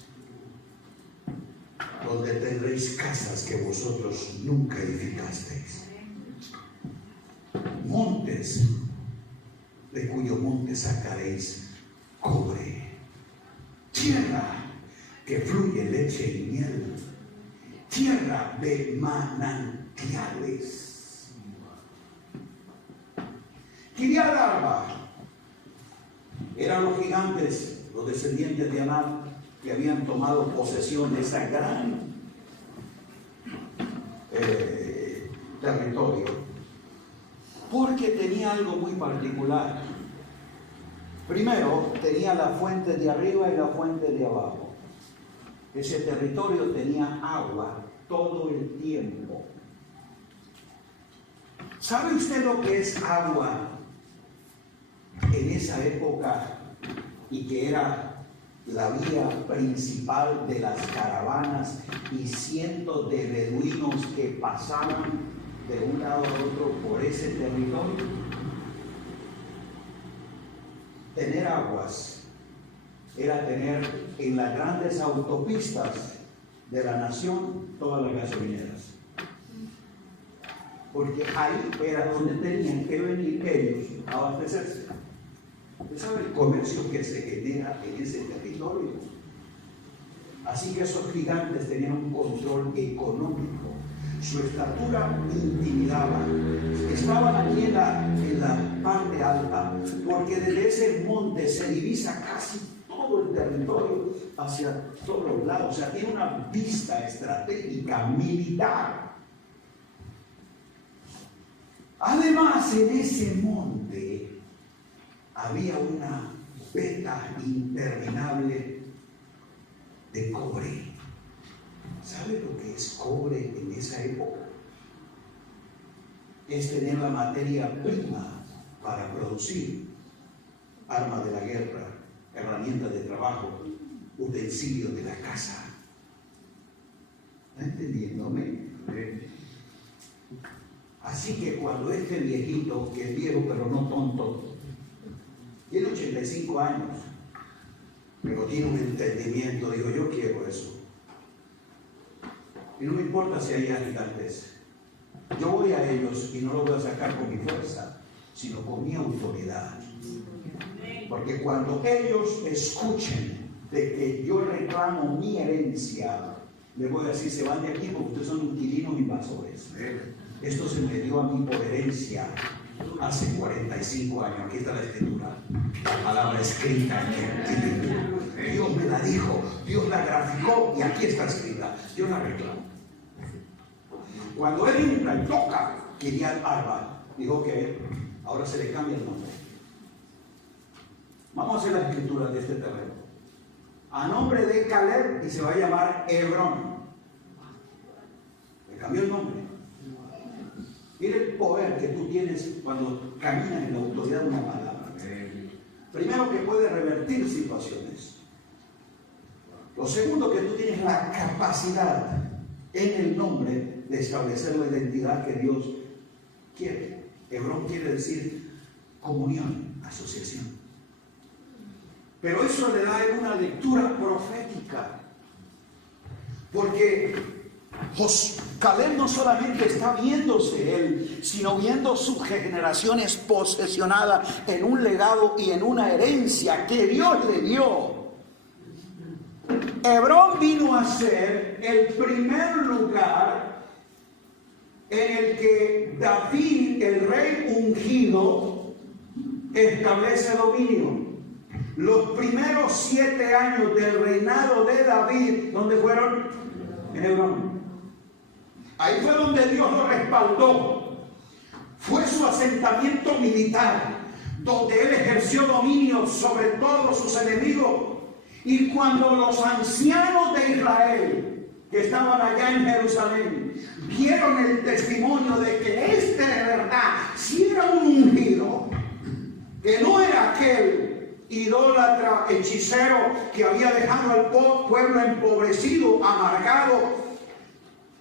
donde tendréis casas que vosotros nunca edificasteis, montes de cuyo monte sacaréis cobre, tierra que fluye leche y miel, tierra de manantiales. Kiriat Arba eran los gigantes, los descendientes de Anak, que habían tomado posesión de esa gran territorio, porque tenía algo muy particular. Primero, tenía la fuente de arriba y la fuente de abajo. Ese territorio tenía agua todo el tiempo. ¿Sabe usted lo que es agua en esa época y que era la vía principal de las caravanas y cientos de beduinos que pasaban de un lado a otro por ese territorio? Tener aguas era tener en las grandes autopistas de la nación todas las gasolineras, porque ahí era donde tenían que venir ellos a abastecerse. ¿Usted sabe el comercio que se genera en ese territorio? Así que esos gigantes tenían un control económico. Su estatura intimidaba. Estaban aquí en la parte alta, porque desde ese monte se divisa casi todo el territorio hacia todos los lados. O sea, tiene una vista estratégica militar. Además, en ese monte había una veta interminable de cobre. ¿Sabe lo que es cobre en esa época? Es tener la materia prima para producir armas de la guerra, herramientas de trabajo, utensilios de la casa. ¿Está entendiéndome? Así que cuando este viejito, que es viejo pero no tonto, tiene 85 años, pero tiene un entendimiento, digo, yo quiero eso. Y no me importa si hay gigantes. Yo voy a ellos y no los voy a sacar con mi fuerza, sino con mi autoridad. Porque cuando ellos escuchen de que yo reclamo mi herencia, les voy a decir, se van de aquí porque ustedes son inquilinos invasores. Esto se me dio a mí por herencia hace 45 años. Aquí está la escritura, la palabra escrita en el libro. Dios me la dijo, Dios la graficó y aquí está escrita. Yo la reclamo. Cuando él entra y toca Kiriat Arba, dijo que ahora se le cambia el nombre. Vamos a hacer la escritura de este terreno. A nombre de Caleb, y se va a llamar Hebrón. Le cambió el nombre. Mira el poder que tú tienes cuando caminas en la autoridad de una palabra. Primero, que puede revertir situaciones. Lo segundo, que tú tienes la capacidad en el nombre de establecer la identidad que Dios quiere. Hebrón quiere decir comunión, asociación. Pero eso le da una lectura profética. Porque Caleb no solamente está viéndose él, sino viendo sus generaciones posesionadas en un legado y en una herencia que Dios le dio. Hebrón vino a ser el primer lugar en el que David, el rey ungido, establece dominio. Los primeros 7 años del reinado de David, ¿dónde fueron? En Hebrón. Ahí fue donde Dios lo respaldó. Fue su asentamiento militar, donde él ejerció dominio sobre todos sus enemigos. Y cuando los ancianos de Israel, que estaban allá en Jerusalén, vieron el testimonio de que este de verdad sí era un ungido, que no era aquel idólatra, hechicero que había dejado al pueblo empobrecido, amargado,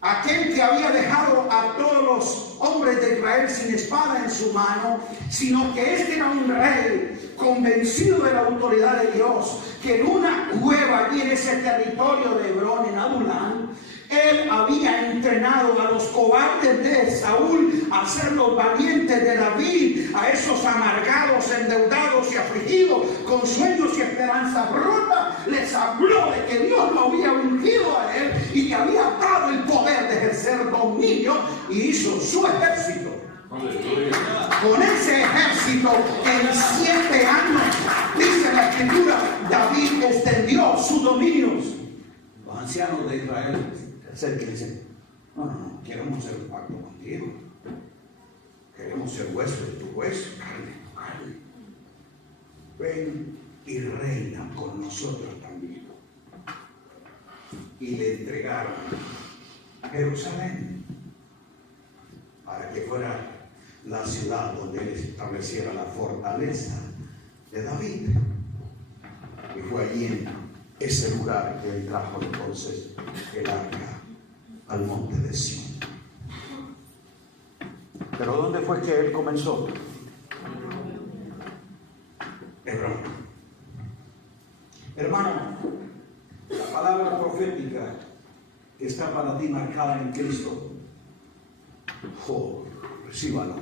aquel que había dejado a todos los hombres de Israel sin espada en su mano, sino que este era un rey convencido de la autoridad de Dios, que en una cueva allí en ese territorio de Hebrón, en Adulán, él había entrenado a los cobardes de Saúl a ser los valientes de David, a esos amargados, endeudados y afligidos, con sueños y esperanzas rotas. Les habló de que Dios lo había ungido a él y que había dado el poder de ejercer dominio, y hizo su ejército. Con ese ejército, en 7 años, dice la escritura, David extendió sus dominios. Los ancianos de Israel que dicen, no, queremos hacer un pacto contigo, queremos ser hueso de tu hueso, carne de tu carne. Ven y reina con nosotros también. Y le entregaron Jerusalén para que fuera la ciudad donde él estableciera la fortaleza de David. Y fue allí en ese lugar que él trajo entonces el arca al monte de Sión. Pero ¿dónde fue que él comenzó? Hebrón. Hermano, la palabra profética que está para ti marcada en Cristo, recíbalo.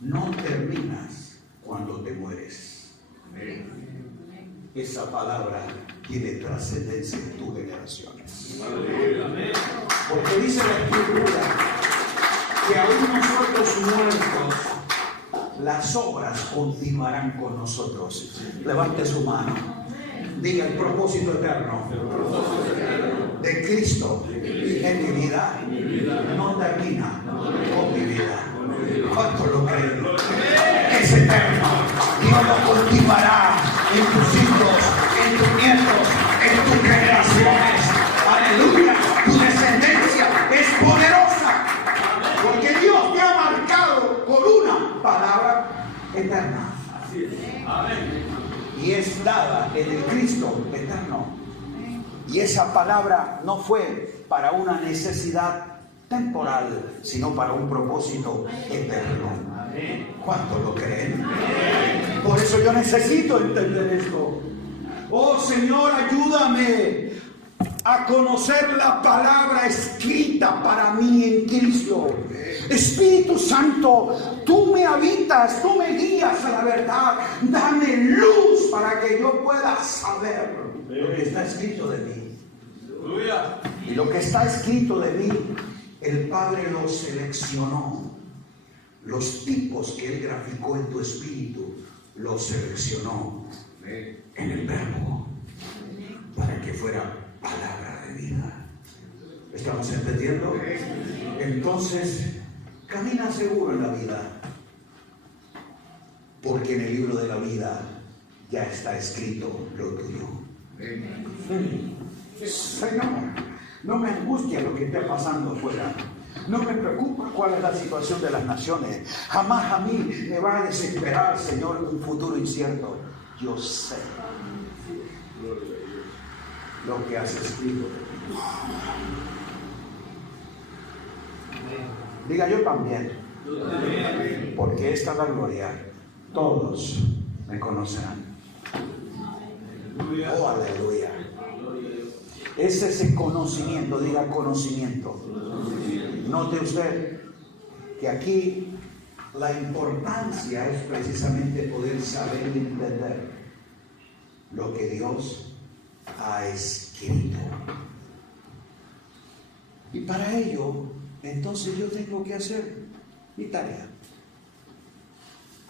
No terminas cuando te mueres. Esa palabra tiene trascendencia en tus generaciones. Porque dice la escritura que aún nosotros muertos, las obras continuarán con nosotros. Levante su mano. Diga: el propósito eterno de Cristo en mi vida no termina con mi vida. ¿Cuánto lo creen? Es eterno. Dios lo continuará en tus hijos, en tus nietos, en tus generaciones. Aleluya. Tu descendencia es poderosa, porque Dios te ha marcado con una palabra eterna. Así es. Amén. Y es dada en el Cristo eterno. Y esa palabra no fue para una necesidad temporal, sino para un propósito eterno. ¿Cuántos lo creen? Por eso yo necesito entender esto. Oh Señor, ayúdame a conocer la palabra escrita para mí en Cristo. Espíritu Santo, tú me habitas, tú me guías a la verdad. Dame luz para que yo pueda saber lo que está escrito de mí. Y lo que está escrito de mí, el Padre lo seleccionó. Los tipos que Él graficó en tu espíritu, los seleccionó en el verbo para que fuera palabra de vida. ¿Estamos entendiendo? Entonces, camina seguro en la vida, porque en el libro de la vida ya está escrito lo tuyo. Señor, no me angustia lo que esté pasando afuera. No me preocupa cuál es la situación de las naciones. Jamás a mí me va a desesperar, Señor, un futuro incierto. Yo sé lo que has escrito. Diga yo también. Porque esta es la gloria. Todos me conocerán. Oh, aleluya. Es ese conocimiento, diga conocimiento. Note usted que aquí la importancia es precisamente poder saber y entender lo que Dios ha escrito. Y para ello, entonces yo tengo que hacer mi tarea.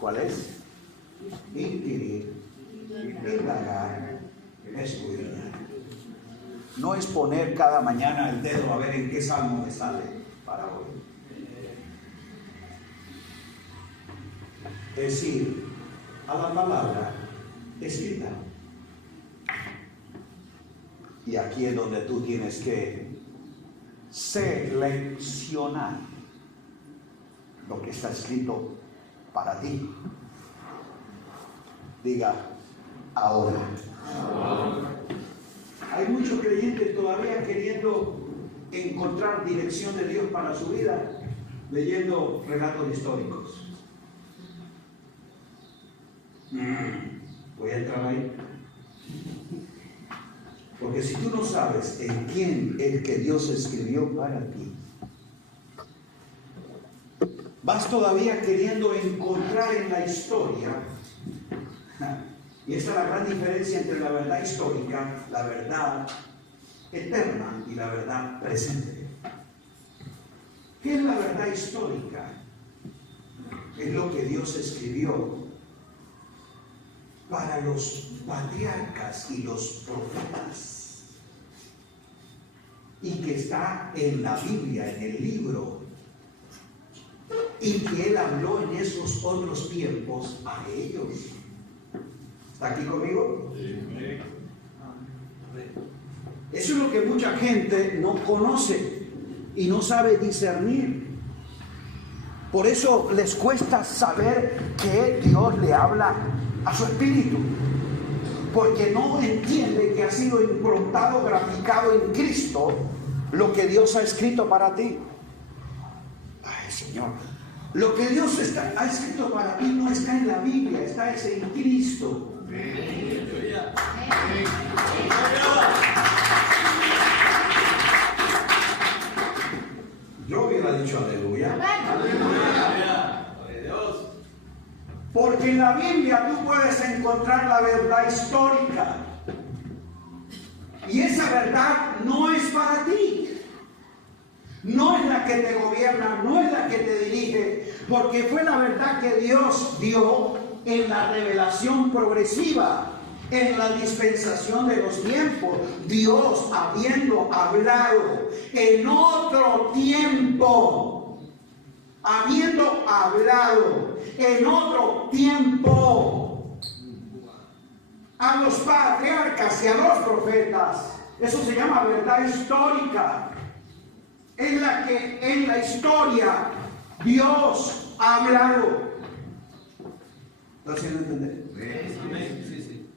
¿Cuál es? Inquirir, indagar, escudriñar. No es poner cada mañana el dedo a ver en qué salmo me sale para hoy. Es ir a la palabra escrita. Y aquí es donde tú tienes que seleccionar lo que está escrito para ti. Diga, ahora. Hay muchos creyentes todavía queriendo encontrar dirección de Dios para su vida, leyendo relatos históricos. Voy a entrar ahí. Porque si tú no sabes en quién es que Dios escribió para ti, vas todavía queriendo encontrar en la historia. Y esta es la gran diferencia entre la verdad histórica, la verdad eterna y la verdad presente. ¿Qué es la verdad histórica? Es lo que Dios escribió para los patriarcas y los profetas, y que está en la Biblia, en el libro, y que Él habló en esos otros tiempos a ellos. ¿Está aquí conmigo? Eso es lo que mucha gente no conoce y no sabe discernir. Por eso les cuesta saber que Dios le habla a su espíritu, porque no entiende que ha sido improntado, graficado en Cristo lo que Dios ha escrito para ti. Ay, Señor, lo que Dios ha escrito para ti no está en la Biblia, está en Cristo. Yo hubiera dicho aleluya. Porque en la Biblia tú puedes encontrar la verdad histórica. Y esa verdad no es para ti. No es la que te gobierna, no es la que te dirige, porque fue la verdad que Dios dio en la revelación progresiva, en la dispensación de los tiempos. Dios habiendo hablado en otro tiempo, habiendo hablado en otro tiempo a los patriarcas y a los profetas. Eso se llama verdad histórica. En la que en la historia Dios ha hablado. ¿Lo hacen entender? Sí.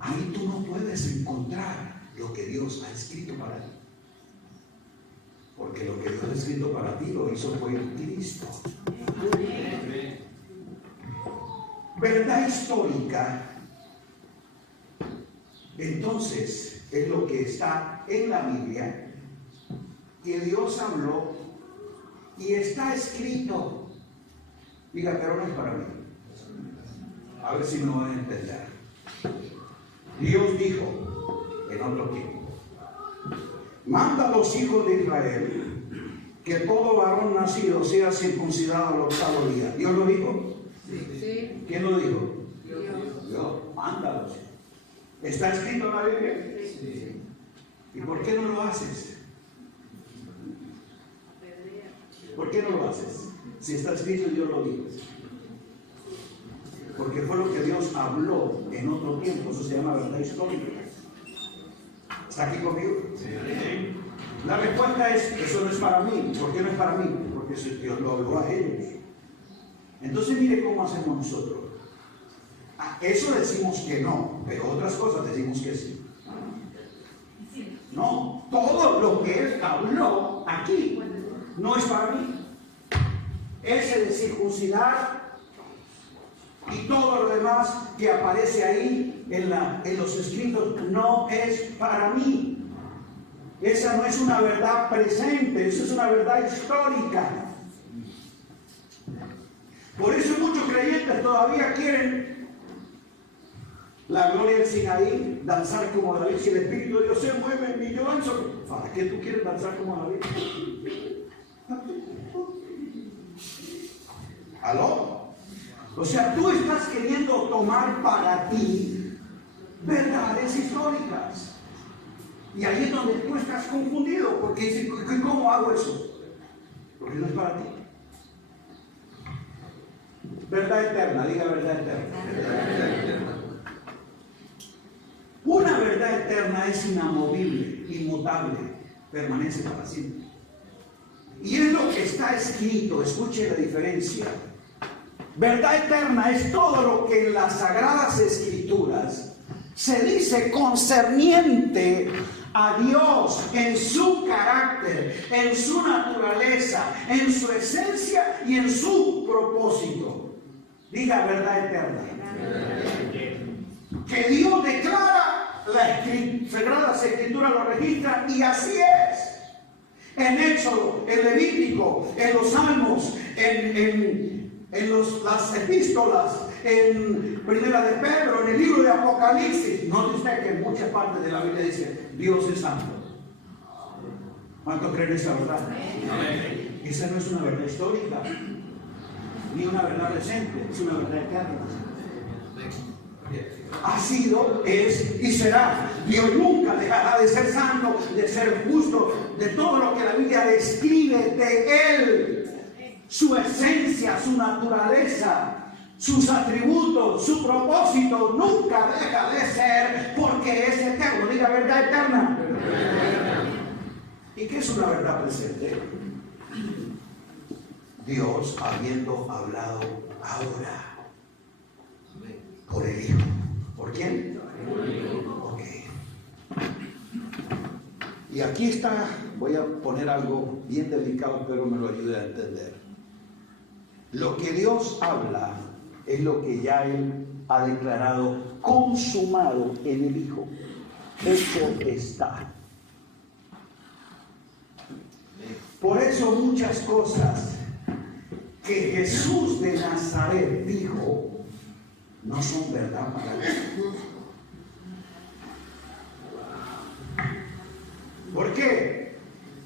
Ahí tú no puedes encontrar lo que Dios ha escrito para ti. Porque lo que Dios ha escrito para ti lo hizo fue Cristo. Verdad histórica, entonces, es lo que está en la Biblia, que Dios habló y está escrito. Diga, pero no es para mí. A ver si me van a entender. Dios dijo en otro tiempo: manda a los hijos de Israel que todo varón nacido sea circuncidado al octavo día. ¿Dios lo dijo? Sí. ¿Quién lo dijo? Dios. Mándalos. ¿Está escrito en la Biblia? Sí. ¿Y por qué no lo haces? ¿Por qué no lo haces? Si está escrito y Dios lo dijo. Porque fue lo que Dios habló en otro tiempo. Eso se llama verdad histórica. ¿Está aquí conmigo? Sí. La respuesta es: eso no es para mí. ¿Por qué no es para mí? Porque Dios lo habló a ellos. Entonces mire cómo hacemos nosotros. A eso decimos que no, pero otras cosas decimos que sí. No, todo lo que Él habló aquí no es para mí. Ese de circuncidar y todo lo demás que aparece ahí en los escritos no es para mí. Esa no es una verdad presente, esa es una verdad histórica. Por eso muchos creyentes todavía quieren la gloria del Sinaí, danzar como David. Si el Espíritu de Dios se mueve en mí, yo danzo. ¿Para qué tú quieres danzar como David? ¿Aló? O sea, tú estás queriendo tomar para ti verdades históricas. Y ahí es donde tú estás confundido, porque dices: ¿cómo hago eso? Porque no es para ti. Verdad eterna, diga verdad eterna. Una verdad eterna es inamovible, inmutable, permanece para siempre. Y es lo que está escrito. Escuche la diferencia. Verdad eterna es todo lo que en las Sagradas Escrituras se dice concerniente a Dios, en su carácter, en su naturaleza, en su esencia y en su propósito. Diga verdad eterna. Que Dios declara, las Sagradas Escrituras lo registran, y así es. En Éxodo, en Levítico, en los Salmos, en las epístolas, en Primera de Pedro, en el libro de Apocalipsis. Note usted que en muchas partes de la Biblia dice: Dios es santo. ¿Cuántos creen esa verdad? Amén. Esa no es una verdad histórica, ni una verdad presente, es una verdad eterna. Ha sido, es y será. Dios nunca dejará de ser santo, de ser justo, de todo lo que la Biblia describe de Él. Su esencia, su naturaleza, sus atributos, su propósito nunca deja de ser, porque es eterno. Diga verdad eterna. ¿Y qué es una verdad presente? Dios habiendo hablado ahora por el Hijo. ¿Por quién? Ok. Y aquí está, voy a poner algo bien delicado, espero me lo ayude a entender. Lo que Dios habla es lo que ya Él ha declarado consumado en el Hijo. Hecho está. Por eso muchas cosas que Jesús de Nazaret dijo no son verdad para él. ¿Por qué?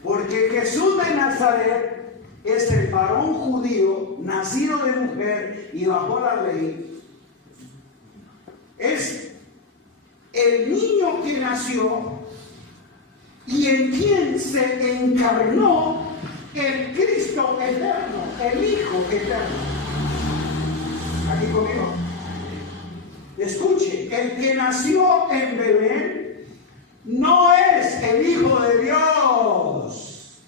Porque Jesús de Nazaret es el varón judío, nacido de mujer y bajo la ley. Es el niño que nació y en quien se encarnó el Cristo eterno, el Hijo eterno. ¿Aquí conmigo? Escuche, el que nació en Belén no es el Hijo de Dios,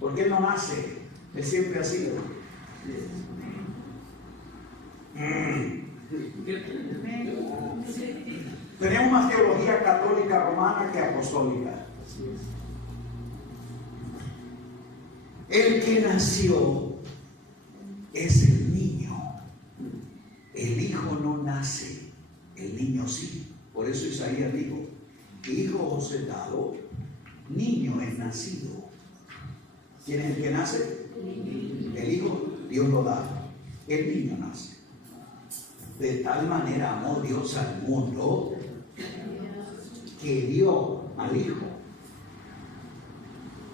porque Él no nace, Él siempre ha sido. Tenemos más teología católica romana que apostólica. El que nació es el niño. El hijo no nace, el niño sí. Por eso Isaías dijo: hijo os he dado, niño es nacido. ¿Quién es el que nace? El hijo, Dios lo da. El niño nace. De tal manera amó Dios al mundo que dio al hijo.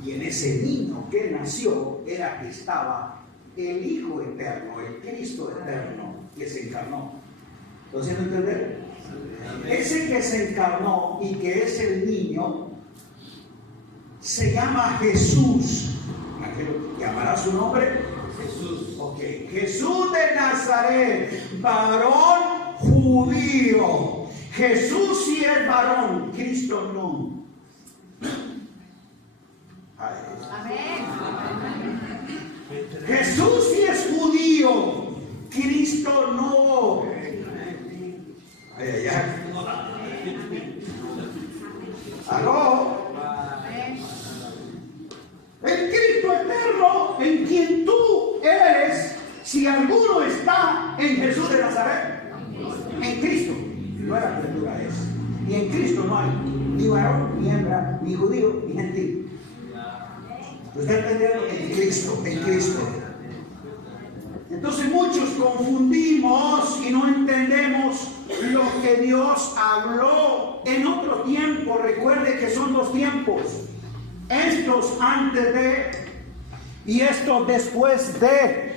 Y en ese niño que nació era que estaba el Hijo eterno, el Cristo eterno que se encarnó. ¿Lo haciendo entender? Ese que se encarnó y que es el niño se llama Jesús. ¿Llamará su nombre? Jesús. Ok. Jesús de Nazaret, varón judío. Jesús sí es varón, Cristo no. Amén. Jesús sí es judío, Cristo no. Ay, ay, ay. ¿Aló? El Cristo eterno en quien tú eres, si alguno está en Jesús de Nazaret, en Cristo, nueva criatura es. Y en Cristo no hay ni varón, ni hembra, ni judío, ni gentil. ¿Usted entendiendo? En Cristo, en Cristo. Entonces muchos confundimos y no entendemos lo que Dios habló en otro tiempo. Recuerde que son dos tiempos. Estos antes de y estos después de.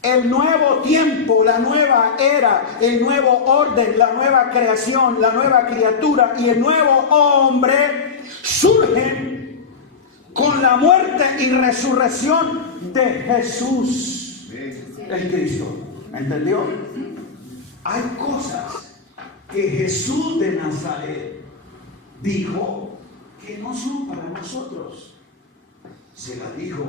El nuevo tiempo, la nueva era, el nuevo orden, la nueva creación, la nueva criatura y el nuevo hombre surgen con la muerte y resurrección de Jesús, el Cristo. ¿Entendió? Hay cosas que Jesús de Nazaret dijo que no son para nosotros. Se las dijo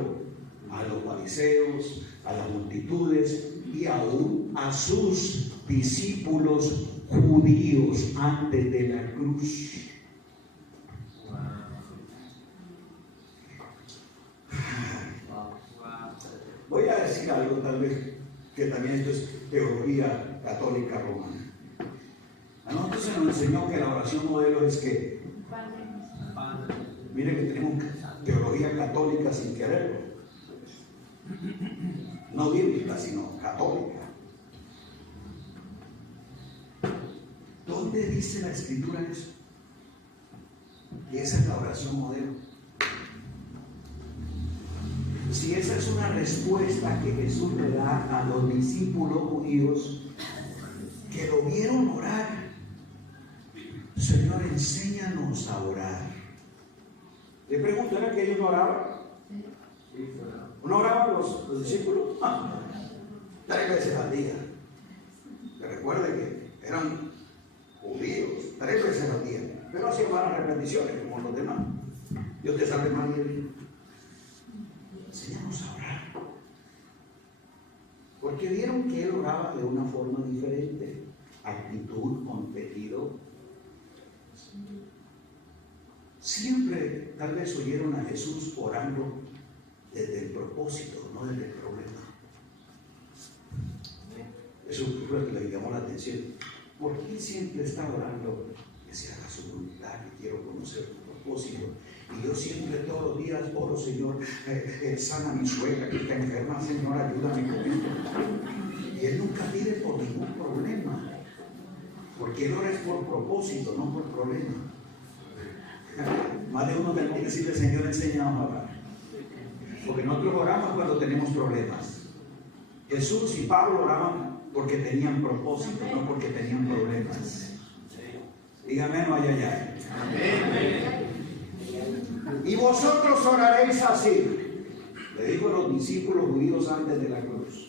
a los fariseos, a las multitudes y aún a sus discípulos judíos antes de la cruz. Voy a decir algo tal vez que también esto es teología católica romana. A nosotros se nos enseñó que la oración modelo es que, mire que tenemos teología católica sin quererlo, no bíblica sino católica. ¿Dónde dice la escritura eso? Que esa es la oración modelo. Si esa es una respuesta que Jesús le da a los discípulos judíos que lo vieron orar, Señor, enséñanos a orar. Le pregunto, ¿era que ellos no oraban? ¿No oraban los discípulos? 3 veces al día. Que recuerde que eran judíos, 3 veces al día, pero hacían malas repeticiones como los demás. Dios te sabe más bien. Enseñamos a orar. Porque vieron que él oraba de una forma diferente. Actitud, contenido. Siempre tal vez oyeron a Jesús orando desde el propósito, no desde el problema. Eso fue lo que le llamó la atención. ¿Por qué siempre está orando que se haga su voluntad, que quiero conocer tu propósito? Y yo siempre todos los días oro, Señor, sana a mi suegra que está enferma, Señor, ayúdame con esto. Y él nunca pide por ningún problema, porque él ora es por propósito, no por problema. Más de uno tenemos que decirle, Señor, enséñanos a orar, porque nosotros oramos cuando tenemos problemas. Jesús y Pablo oraban porque tenían propósito, no porque tenían problemas. Dígame, no, ay, ay, ay. Y vosotros oraréis así, le dijo a los discípulos judíos antes de la cruz: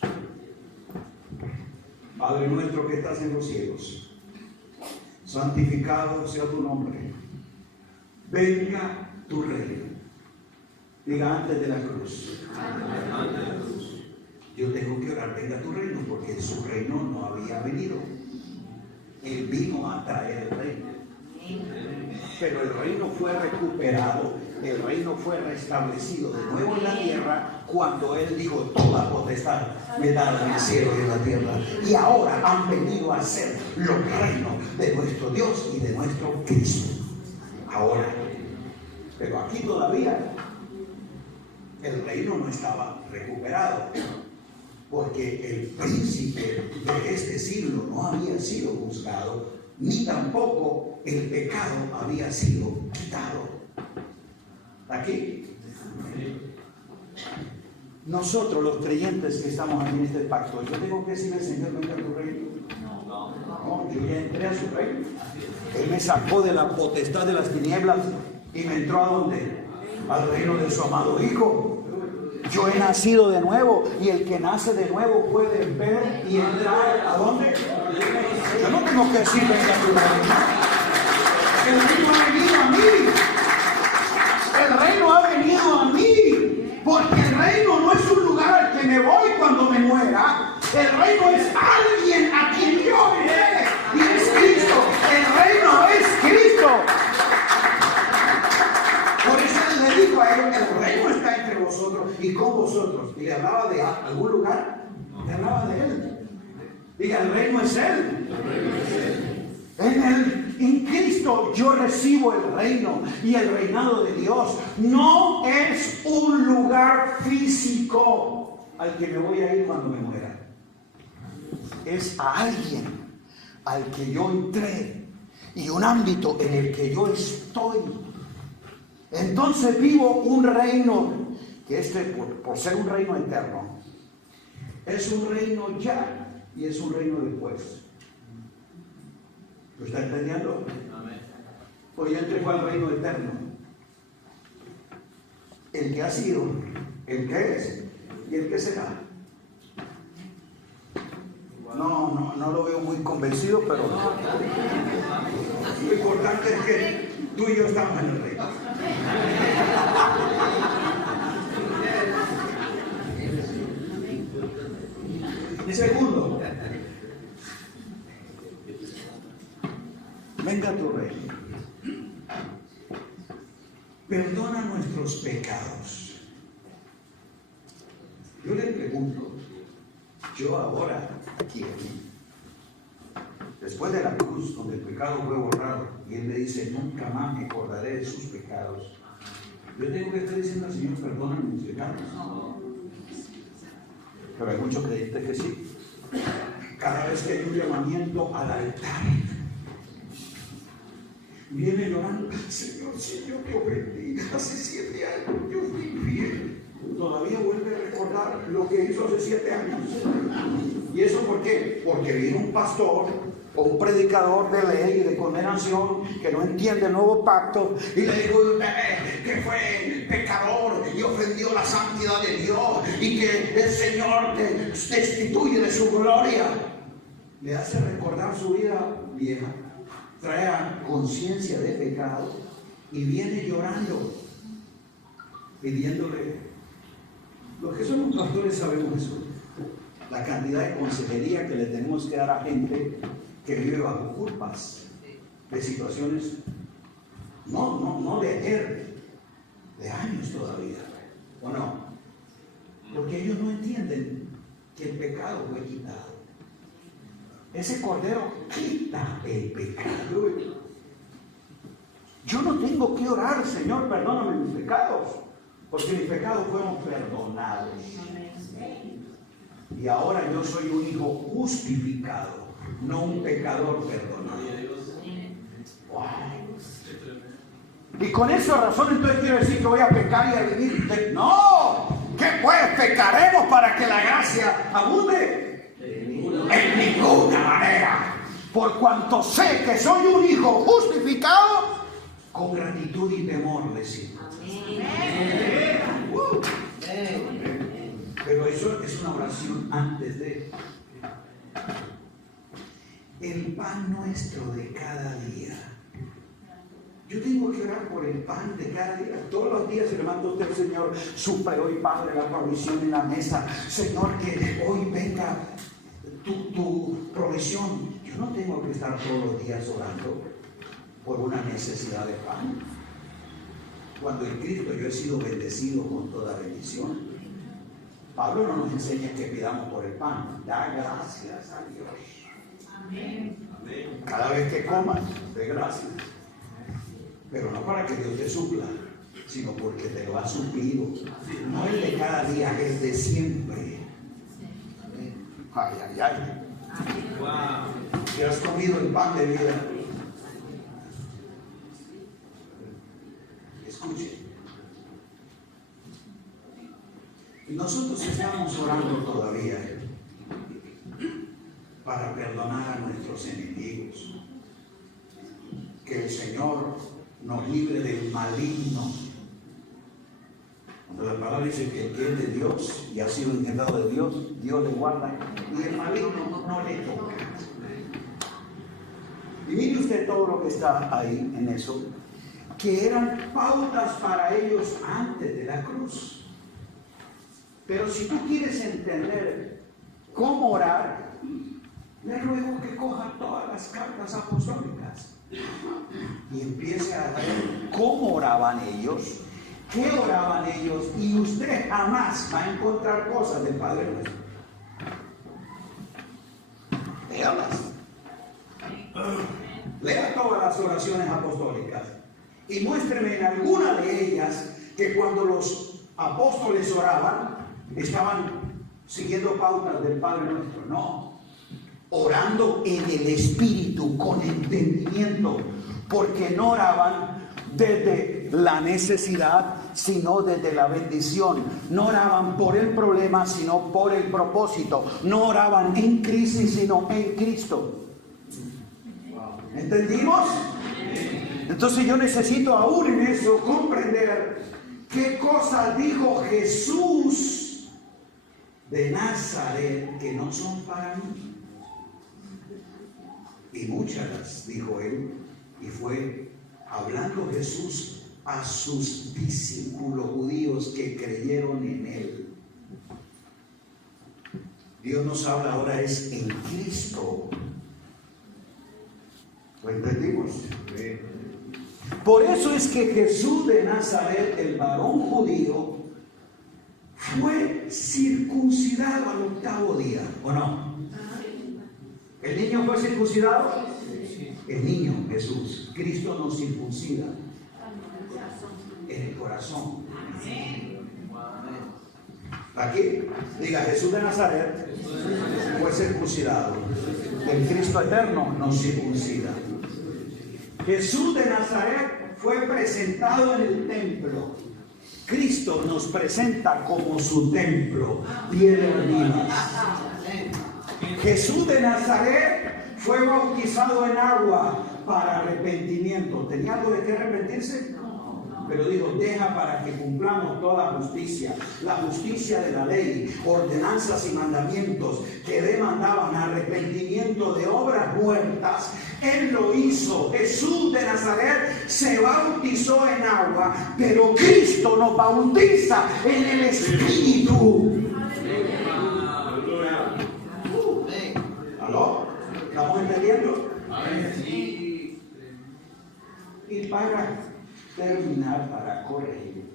Padre nuestro que estás en los cielos, santificado sea tu nombre, venga tu reino. Diga, antes de la cruz. Yo tengo que orar, venga tu reino, porque su reino no había venido. Él vino a traer el reino. Pero el reino fue recuperado, el reino fue restablecido de nuevo en la tierra cuando Él dijo: toda potestad me da en el cielo y en la tierra. Y ahora han venido a ser los reinos de nuestro Dios y de nuestro Cristo. Ahora, pero aquí todavía el reino no estaba recuperado, porque el príncipe de este siglo no había sido juzgado, ni tampoco el pecado había sido quitado. Aquí, nosotros los creyentes que estamos aquí en este pacto, yo tengo que decirle: Señor, venga a tu reino. No, yo ya entré a su reino. Él me sacó de la potestad de las tinieblas y me entró ¿a dónde? Al reino de su amado Hijo. Yo he nacido de nuevo, y el que nace de nuevo puede ver y entrar ¿a dónde? Yo no tengo que decir: venga a tu reino. El reino ha venido a mí. El reino ha venido a mí, porque el reino no es un lugar al que me voy cuando me muera. El reino es alguien a quien yo iré, y es Cristo. El reino es Cristo. Por eso Él le dijo a él: el reino está entre vosotros y con vosotros. Y le hablaba de algún lugar, le hablaba de Él. Diga: el reino es Él. En Cristo yo recibo el reino y el reinado de Dios. No es un lugar físico al que me voy a ir cuando me muera. Es a alguien al que yo entré, y un ámbito en el que yo estoy. Entonces vivo un reino que por ser un reino eterno, es un reino ya y es un reino después. ¿Lo está entendiendo? Amén. Pues ya entré al reino eterno. El que ha sido, el que es y el que será. No lo veo muy convencido, pero lo importante es que tú y yo estamos en el reino. Y segundo, venga a tu reino. Perdona nuestros pecados. Yo le pregunto, yo ahora, aquí, después de la cruz, donde el pecado fue borrado, y Él le dice: nunca más me acordaré de sus pecados. Yo tengo que estar diciendo al Señor: perdóname mis pecados. Pero hay muchos creyentes que sí. Cada vez que hay un llamamiento al altar, viene llorando: Señor, si yo te ofendí hace 7 años, yo fui infiel. Todavía vuelve a recordar lo que hizo hace 7 años. ¿Y eso por qué? Porque viene un pastor o un predicador de ley y de condenación que no entiende el nuevo pacto, y le dijo: que fue pecador y ofendió la santidad de Dios, y que el Señor te destituye de su gloria. Le hace recordar su vida vieja, trae a conciencia de pecado, y viene llorando, pidiéndole. Los que somos pastores sabemos eso, la cantidad de consejería que le tenemos que dar a gente que vive bajo culpas de situaciones no de ayer, de años todavía, ¿o no? Porque ellos no entienden que el pecado fue quitado. Ese cordero quita el pecado. Yo no tengo que orar: Señor, perdóname mis pecados, porque mis pecados fueron perdonados. Y ahora yo soy un hijo justificado, no un pecador perdonado. Wow. Y con esa razón entonces quiero decir que voy a pecar y a vivir. No, ¿qué pues? ¿Pecaremos para que la gracia abunde? En ninguna manera. Por cuanto sé que soy un hijo justificado, con gratitud y temor le sirvo. Pero eso es una oración antes de. El pan nuestro de cada día. Yo tengo que orar por el pan de cada día. Todos los días se levanta usted: Señor, suple hoy, Padre, la provisión en la mesa. Señor, que hoy venga tu provisión. Yo no tengo que estar todos los días orando. por una necesidad de pan. Cuando en Cristo yo he sido bendecido con toda bendición. Pablo no nos enseña que pidamos por el pan. Da gracias a Dios. Amén. Cada vez que comas, de gracias. Pero no para que Dios te supla, sino porque te lo ha suplido. No el de cada día, el de siempre. Ay, ay, ay. Wow. Que has comido el pan de vida. Escuche. Y nosotros estamos orando todavía para perdonar a nuestros enemigos. Que el Señor nos libre del maligno. Cuando la palabra dice que el que es de Dios y ha sido engendrado de Dios, Dios le guarda y el maligno no le toca. Y mire usted todo lo que está ahí en eso, que eran pautas para ellos antes de la cruz. Pero si tú quieres entender cómo orar, le ruego que coja todas las cartas apostólicas y empiece a ver cómo oraban ellos, qué oraban ellos, y usted jamás va a encontrar cosas del Padre Nuestro. Léalas. Lea todas las oraciones apostólicas y muéstreme en alguna de ellas que cuando los apóstoles oraban estaban siguiendo pautas del Padre Nuestro. No, orando en el Espíritu con entendimiento, porque no oraban desde la necesidad, sino desde la bendición. No oraban por el problema, sino por el propósito. No oraban en crisis, sino en Cristo. ¿Entendimos? Entonces yo necesito aún en eso comprender qué cosa dijo Jesús de Nazaret que no son para mí. Y muchas las dijo él, y fue hablando Jesús a sus discípulos judíos que creyeron en él. Dios nos habla ahora es en Cristo. ¿Lo entendimos? Por eso es que Jesús de Nazaret, el varón judío, fue circuncidado al 8º día, ¿o no? ¿El niño fue circuncidado? El niño, Jesús. Cristo nos circuncida en el corazón. Aquí, diga, Jesús de Nazaret fue circuncidado. El Cristo eterno nos circuncida. Jesús de Nazaret fue presentado en el templo. Cristo nos presenta como su templo, piedras vivas. Jesús de Nazaret fue bautizado en agua para arrepentimiento. ¿Tenía algo de qué arrepentirse? Pero digo, deja para que cumplamos toda justicia, la justicia de la ley, ordenanzas y mandamientos que demandaban arrepentimiento de obras muertas. Él lo hizo. Jesús de Nazaret se bautizó en agua, pero Cristo nos bautiza en el Espíritu. ¿Aló? ¿Estamos entendiendo? Y para terminar, para corregir,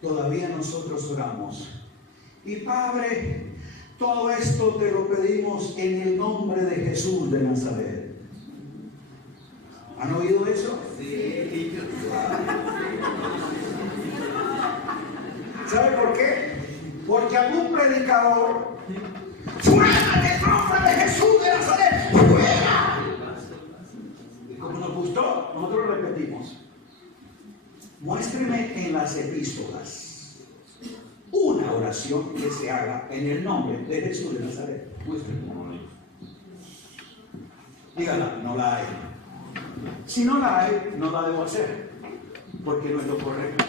todavía nosotros oramos. Y Padre, todo esto te lo pedimos en el nombre de Jesús de Nazaret. ¿Han oído eso? Sí. ¿Sabe por qué? Porque algún predicador, ¡fuera del nombre de Jesús de Nazaret! ¡Fuera! Y como nos gustó, nosotros repetimos. Muéstreme en las epístolas una oración que se haga en el nombre de Jesús de Nazaret. Muéstreme. Dígala, no la hay. Si no la hay, no la debo hacer, porque no es lo correcto.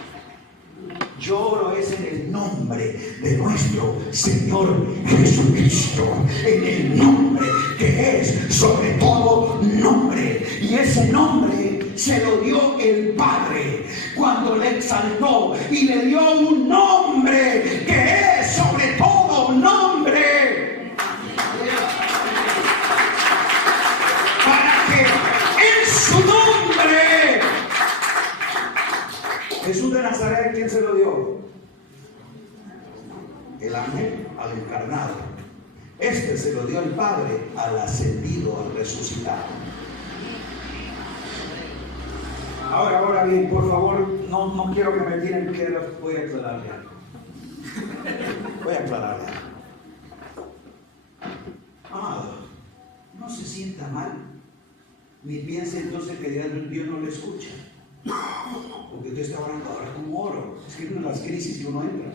Yo oro es en el nombre de nuestro Señor Jesucristo, en el nombre que es sobre todo nombre, y ese nombre se lo dio el Padre cuando le exaltó y le dio un nombre que es sobre todo nombre, para Nazaret, ¿quién se lo dio? El ángel al encarnado. Este se lo dio el Padre al ascendido, al resucitado. Ahora bien, por favor, no quiero que me tiren piedras, voy a aclararle algo. Amado, no se sienta mal, ni piense entonces que Dios no le escucha. Porque usted está orando ahora como oro. Es que es una de las crisis que uno entra.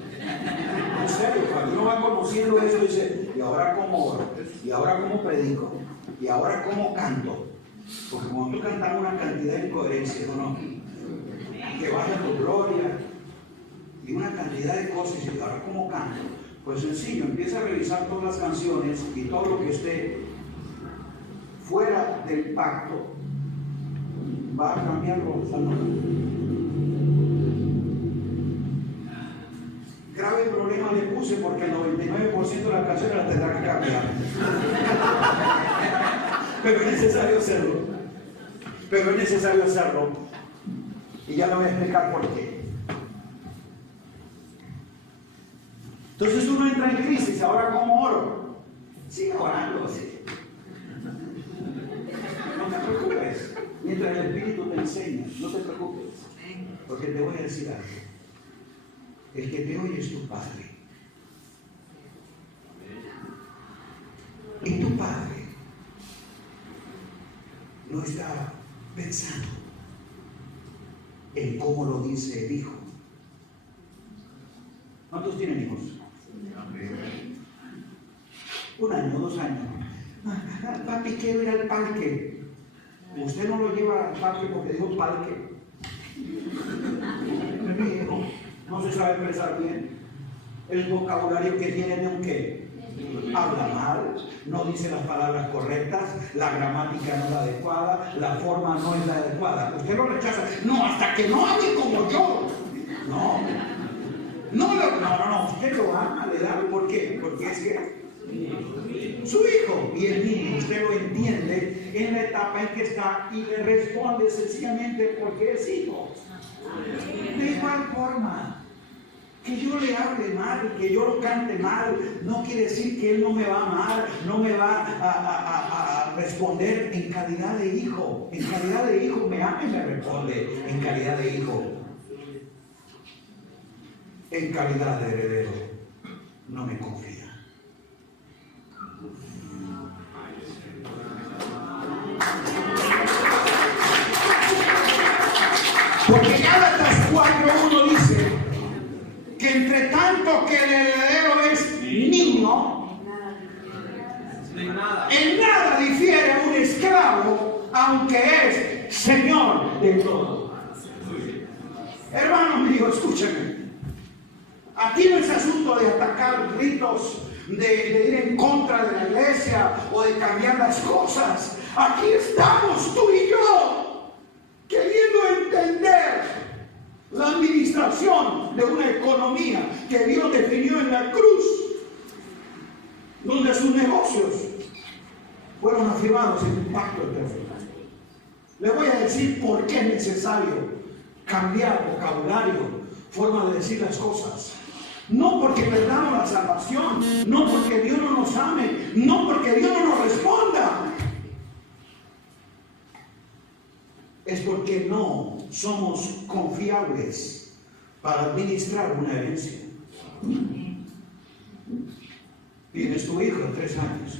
En serio, cuando uno va conociendo eso, dice, y ahora como oro, y ahora como predico, y ahora como canto. Porque cuando tú cantas una cantidad de incoherencias, ¿no? Que baja tu gloria, y una cantidad de cosas, y ahora como canto. Pues sencillo, empieza a revisar todas las canciones y todo lo que esté fuera del pacto va a cambiarlo. Grave problema le puse porque el 99% de las canciones las tendrá que cambiar. Pero es necesario hacerlo. Y ya le voy a explicar por qué. Entonces uno entra en crisis, ahora como oro. Sigue orando, sí. No te preocupes. Mientras el Espíritu te enseña, no te preocupes. Porque te voy a decir algo. El que te oye es tu Padre. Y tu Padre no está pensando en cómo lo dice el Hijo. ¿Cuántos tienen hijos? 1 año, 2 años. Papi, quiero ir al parque. Usted no lo lleva al parque porque dijo parque. Mi hijo no se sabe expresar bien. El vocabulario que tiene de un qué. Habla mal, no dice las palabras correctas, la gramática no es la adecuada, la forma no es la adecuada. Usted lo rechaza. No, hasta que no hable como yo. No, usted lo ama, le da. ¿Por qué? Porque es que su hijo y el niño, usted lo entiende en la etapa en que está y le responde sencillamente porque es hijo. De igual forma, que yo le hable mal, que yo lo cante mal, no quiere decir que él no me va a amar, no me va a responder en calidad de hijo. En calidad de hijo me ama y me responde en calidad de hijo. En calidad de heredero no me confía. Porque Gálatas 4:1 dice que entre tanto que el heredero es niño, en nada difiere a un esclavo, aunque es señor de todo. Hermano mío, escúchame. Aquí no es asunto de atacar ritos, de ir en contra de la iglesia o de cambiar las cosas. Aquí estamos tú y yo queriendo entender la administración de una economía que Dios definió en la cruz, donde sus negocios fueron afirmados en un pacto eterno. Le voy a decir por qué es necesario cambiar vocabulario, forma de decir las cosas. No porque perdamos la salvación, no porque Dios no nos ame, no porque Dios no nos responda. Es porque no somos confiables para administrar una herencia. Tienes tu hijo de 3 años.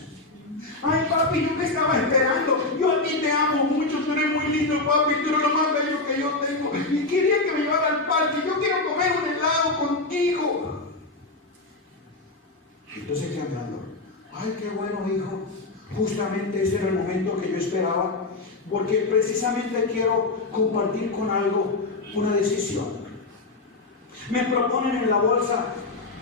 Ay, papi, yo te estaba esperando. Yo a ti te amo mucho, tú eres muy lindo, papi, tú eres lo más bello que yo tengo. Y quería que me llevara al parque. Yo quiero comer un helado contigo. Entonces, ¿qué hablando? Ay, qué bueno, hijo. Justamente ese era el momento que yo esperaba, porque precisamente quiero compartir con algo una decisión. Me proponen en la bolsa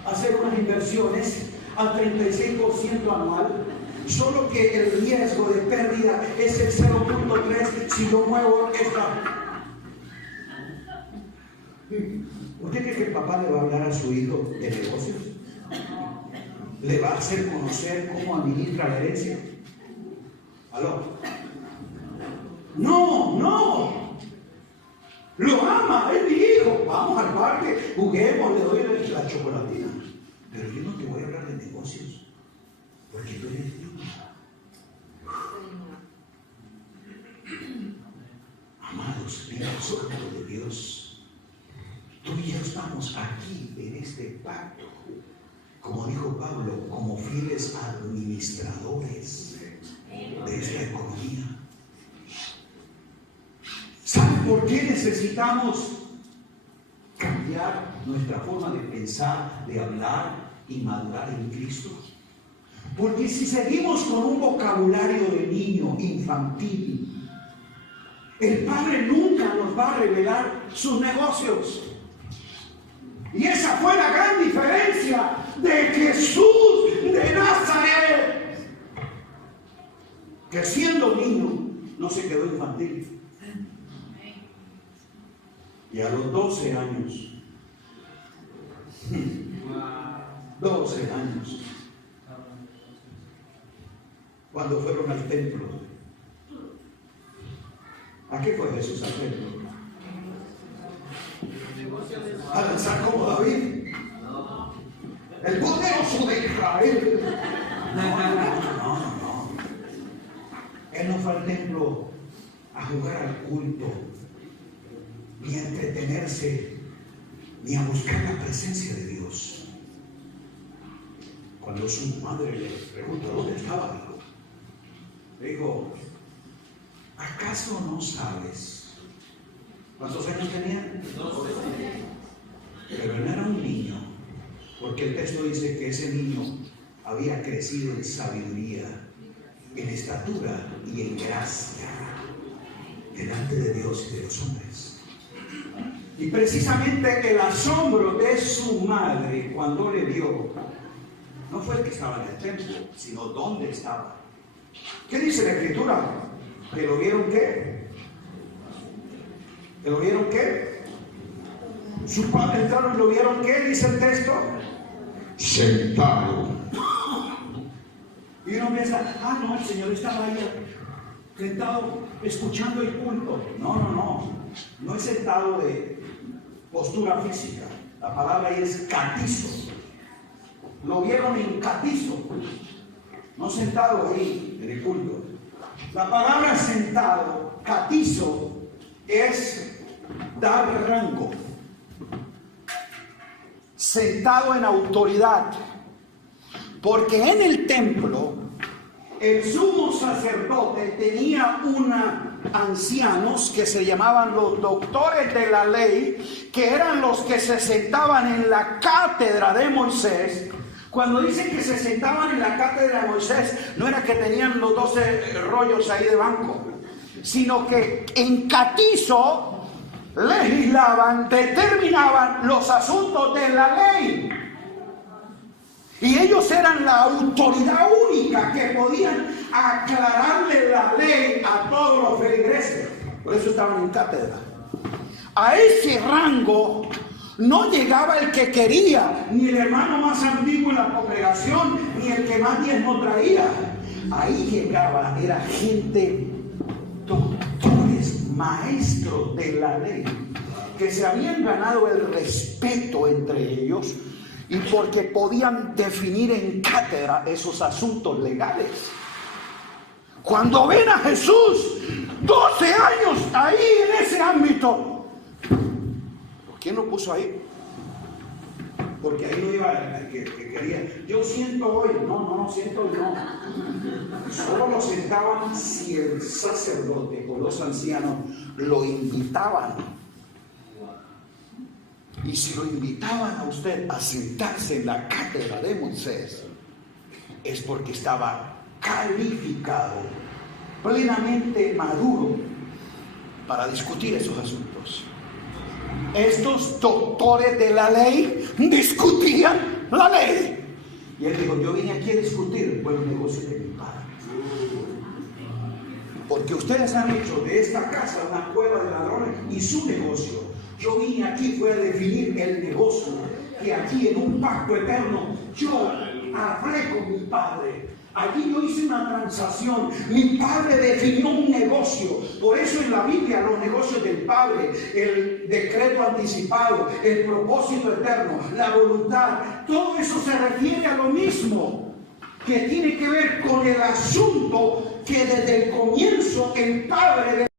hacer unas inversiones al 36% anual, solo que el riesgo de pérdida es el 0.3 si yo muevo esta. ¿Usted cree que el papá le va a hablar a su hijo de negocios? ¿Le va a hacer conocer cómo administra la herencia? ¿Aló? No. Lo ama, es mi hijo. Vamos al aparte, juguemos, le doy la chocolatina. Pero yo no te voy a hablar de negocios, porque tú eres Dios. Amados, mira los ojos de Dios. Tú y yo estamos aquí en este pacto, como dijo Pablo, como fieles administradores de esta economía. ¿Saben por qué necesitamos cambiar nuestra forma de pensar, de hablar y madurar en Cristo? Porque si seguimos con un vocabulario de niño infantil, el Padre nunca nos va a revelar sus negocios. Y esa fue la gran diferencia de Jesús de Nazaret, que siendo niño no se quedó infantil. Y a los 12 años, 12 años, cuando fueron al templo, ¿a qué fue Jesús al templo? A danzar como David, el poderoso de Israel. No. Él no fue al templo a jugar al culto, ni a entretenerse, ni a buscar la presencia de Dios. Cuando su madre le preguntó dónde estaba, dijo, ¿acaso no sabes? ¿Cuántos años tenía? 12. Pero no era un niño, porque el texto dice que ese niño había crecido en sabiduría, en estatura y en gracia delante de Dios y de los hombres. Y precisamente el asombro de su madre cuando le vio no fue el que estaba en el templo, sino dónde estaba. ¿Qué dice la Escritura? ¿Que lo vieron qué? ¿Que lo vieron qué? Sus padres entraron y lo vieron qué, dice el texto, sentado. Y uno piensa, no, el Señor estaba ahí sentado escuchando el culto. No es sentado de postura física. La palabra ahí es catizo. Lo vieron en catizo, no sentado ahí en el culto. La palabra sentado, catizo, es dar rango, sentado en autoridad, porque en el templo el sumo sacerdote tenía ancianos que se llamaban los doctores de la ley, que eran los que se sentaban en la cátedra de Moisés. Cuando dicen que se sentaban en la cátedra de Moisés, no era que tenían los 12 rollos ahí de banco, sino que en catizo legislaban, determinaban los asuntos de la ley. Y ellos eran la autoridad única que podían aclararle la ley a todos los feligreses. Por eso estaban en cátedra. A ese rango no llegaba el que quería, ni el hermano más antiguo en la congregación, ni el que más diezmo traía. Ahí llegaba, era gente, doctores, maestros de la ley, que se habían ganado el respeto entre ellos y porque podían definir en cátedra esos asuntos legales. Cuando ven a Jesús, 12 años ahí en ese ámbito, ¿quién lo puso ahí? Porque ahí no iba el que quería. Yo siento hoy, no siento hoy, no. Solo lo sentaban si el sacerdote o los ancianos lo invitaban. Y si lo invitaban a usted a sentarse en la cátedra de Moisés, es porque estaba calificado, plenamente maduro para discutir esos asuntos. Estos doctores de la ley discutían la ley. Y él dijo, yo vine aquí a discutir el buen negocio de mi padre. Porque ustedes han hecho de esta casa una cueva de ladrones y su negocio. Yo vine aquí fue a definir el negocio, que aquí en un pacto eterno yo hablé con mi padre Allí yo hice una transacción. Mi padre definió un negocio. Por eso en la Biblia los negocios del Padre, el decreto anticipado, el propósito eterno, la voluntad, todo eso se refiere a lo mismo, que tiene que ver con el asunto que desde el comienzo el Padre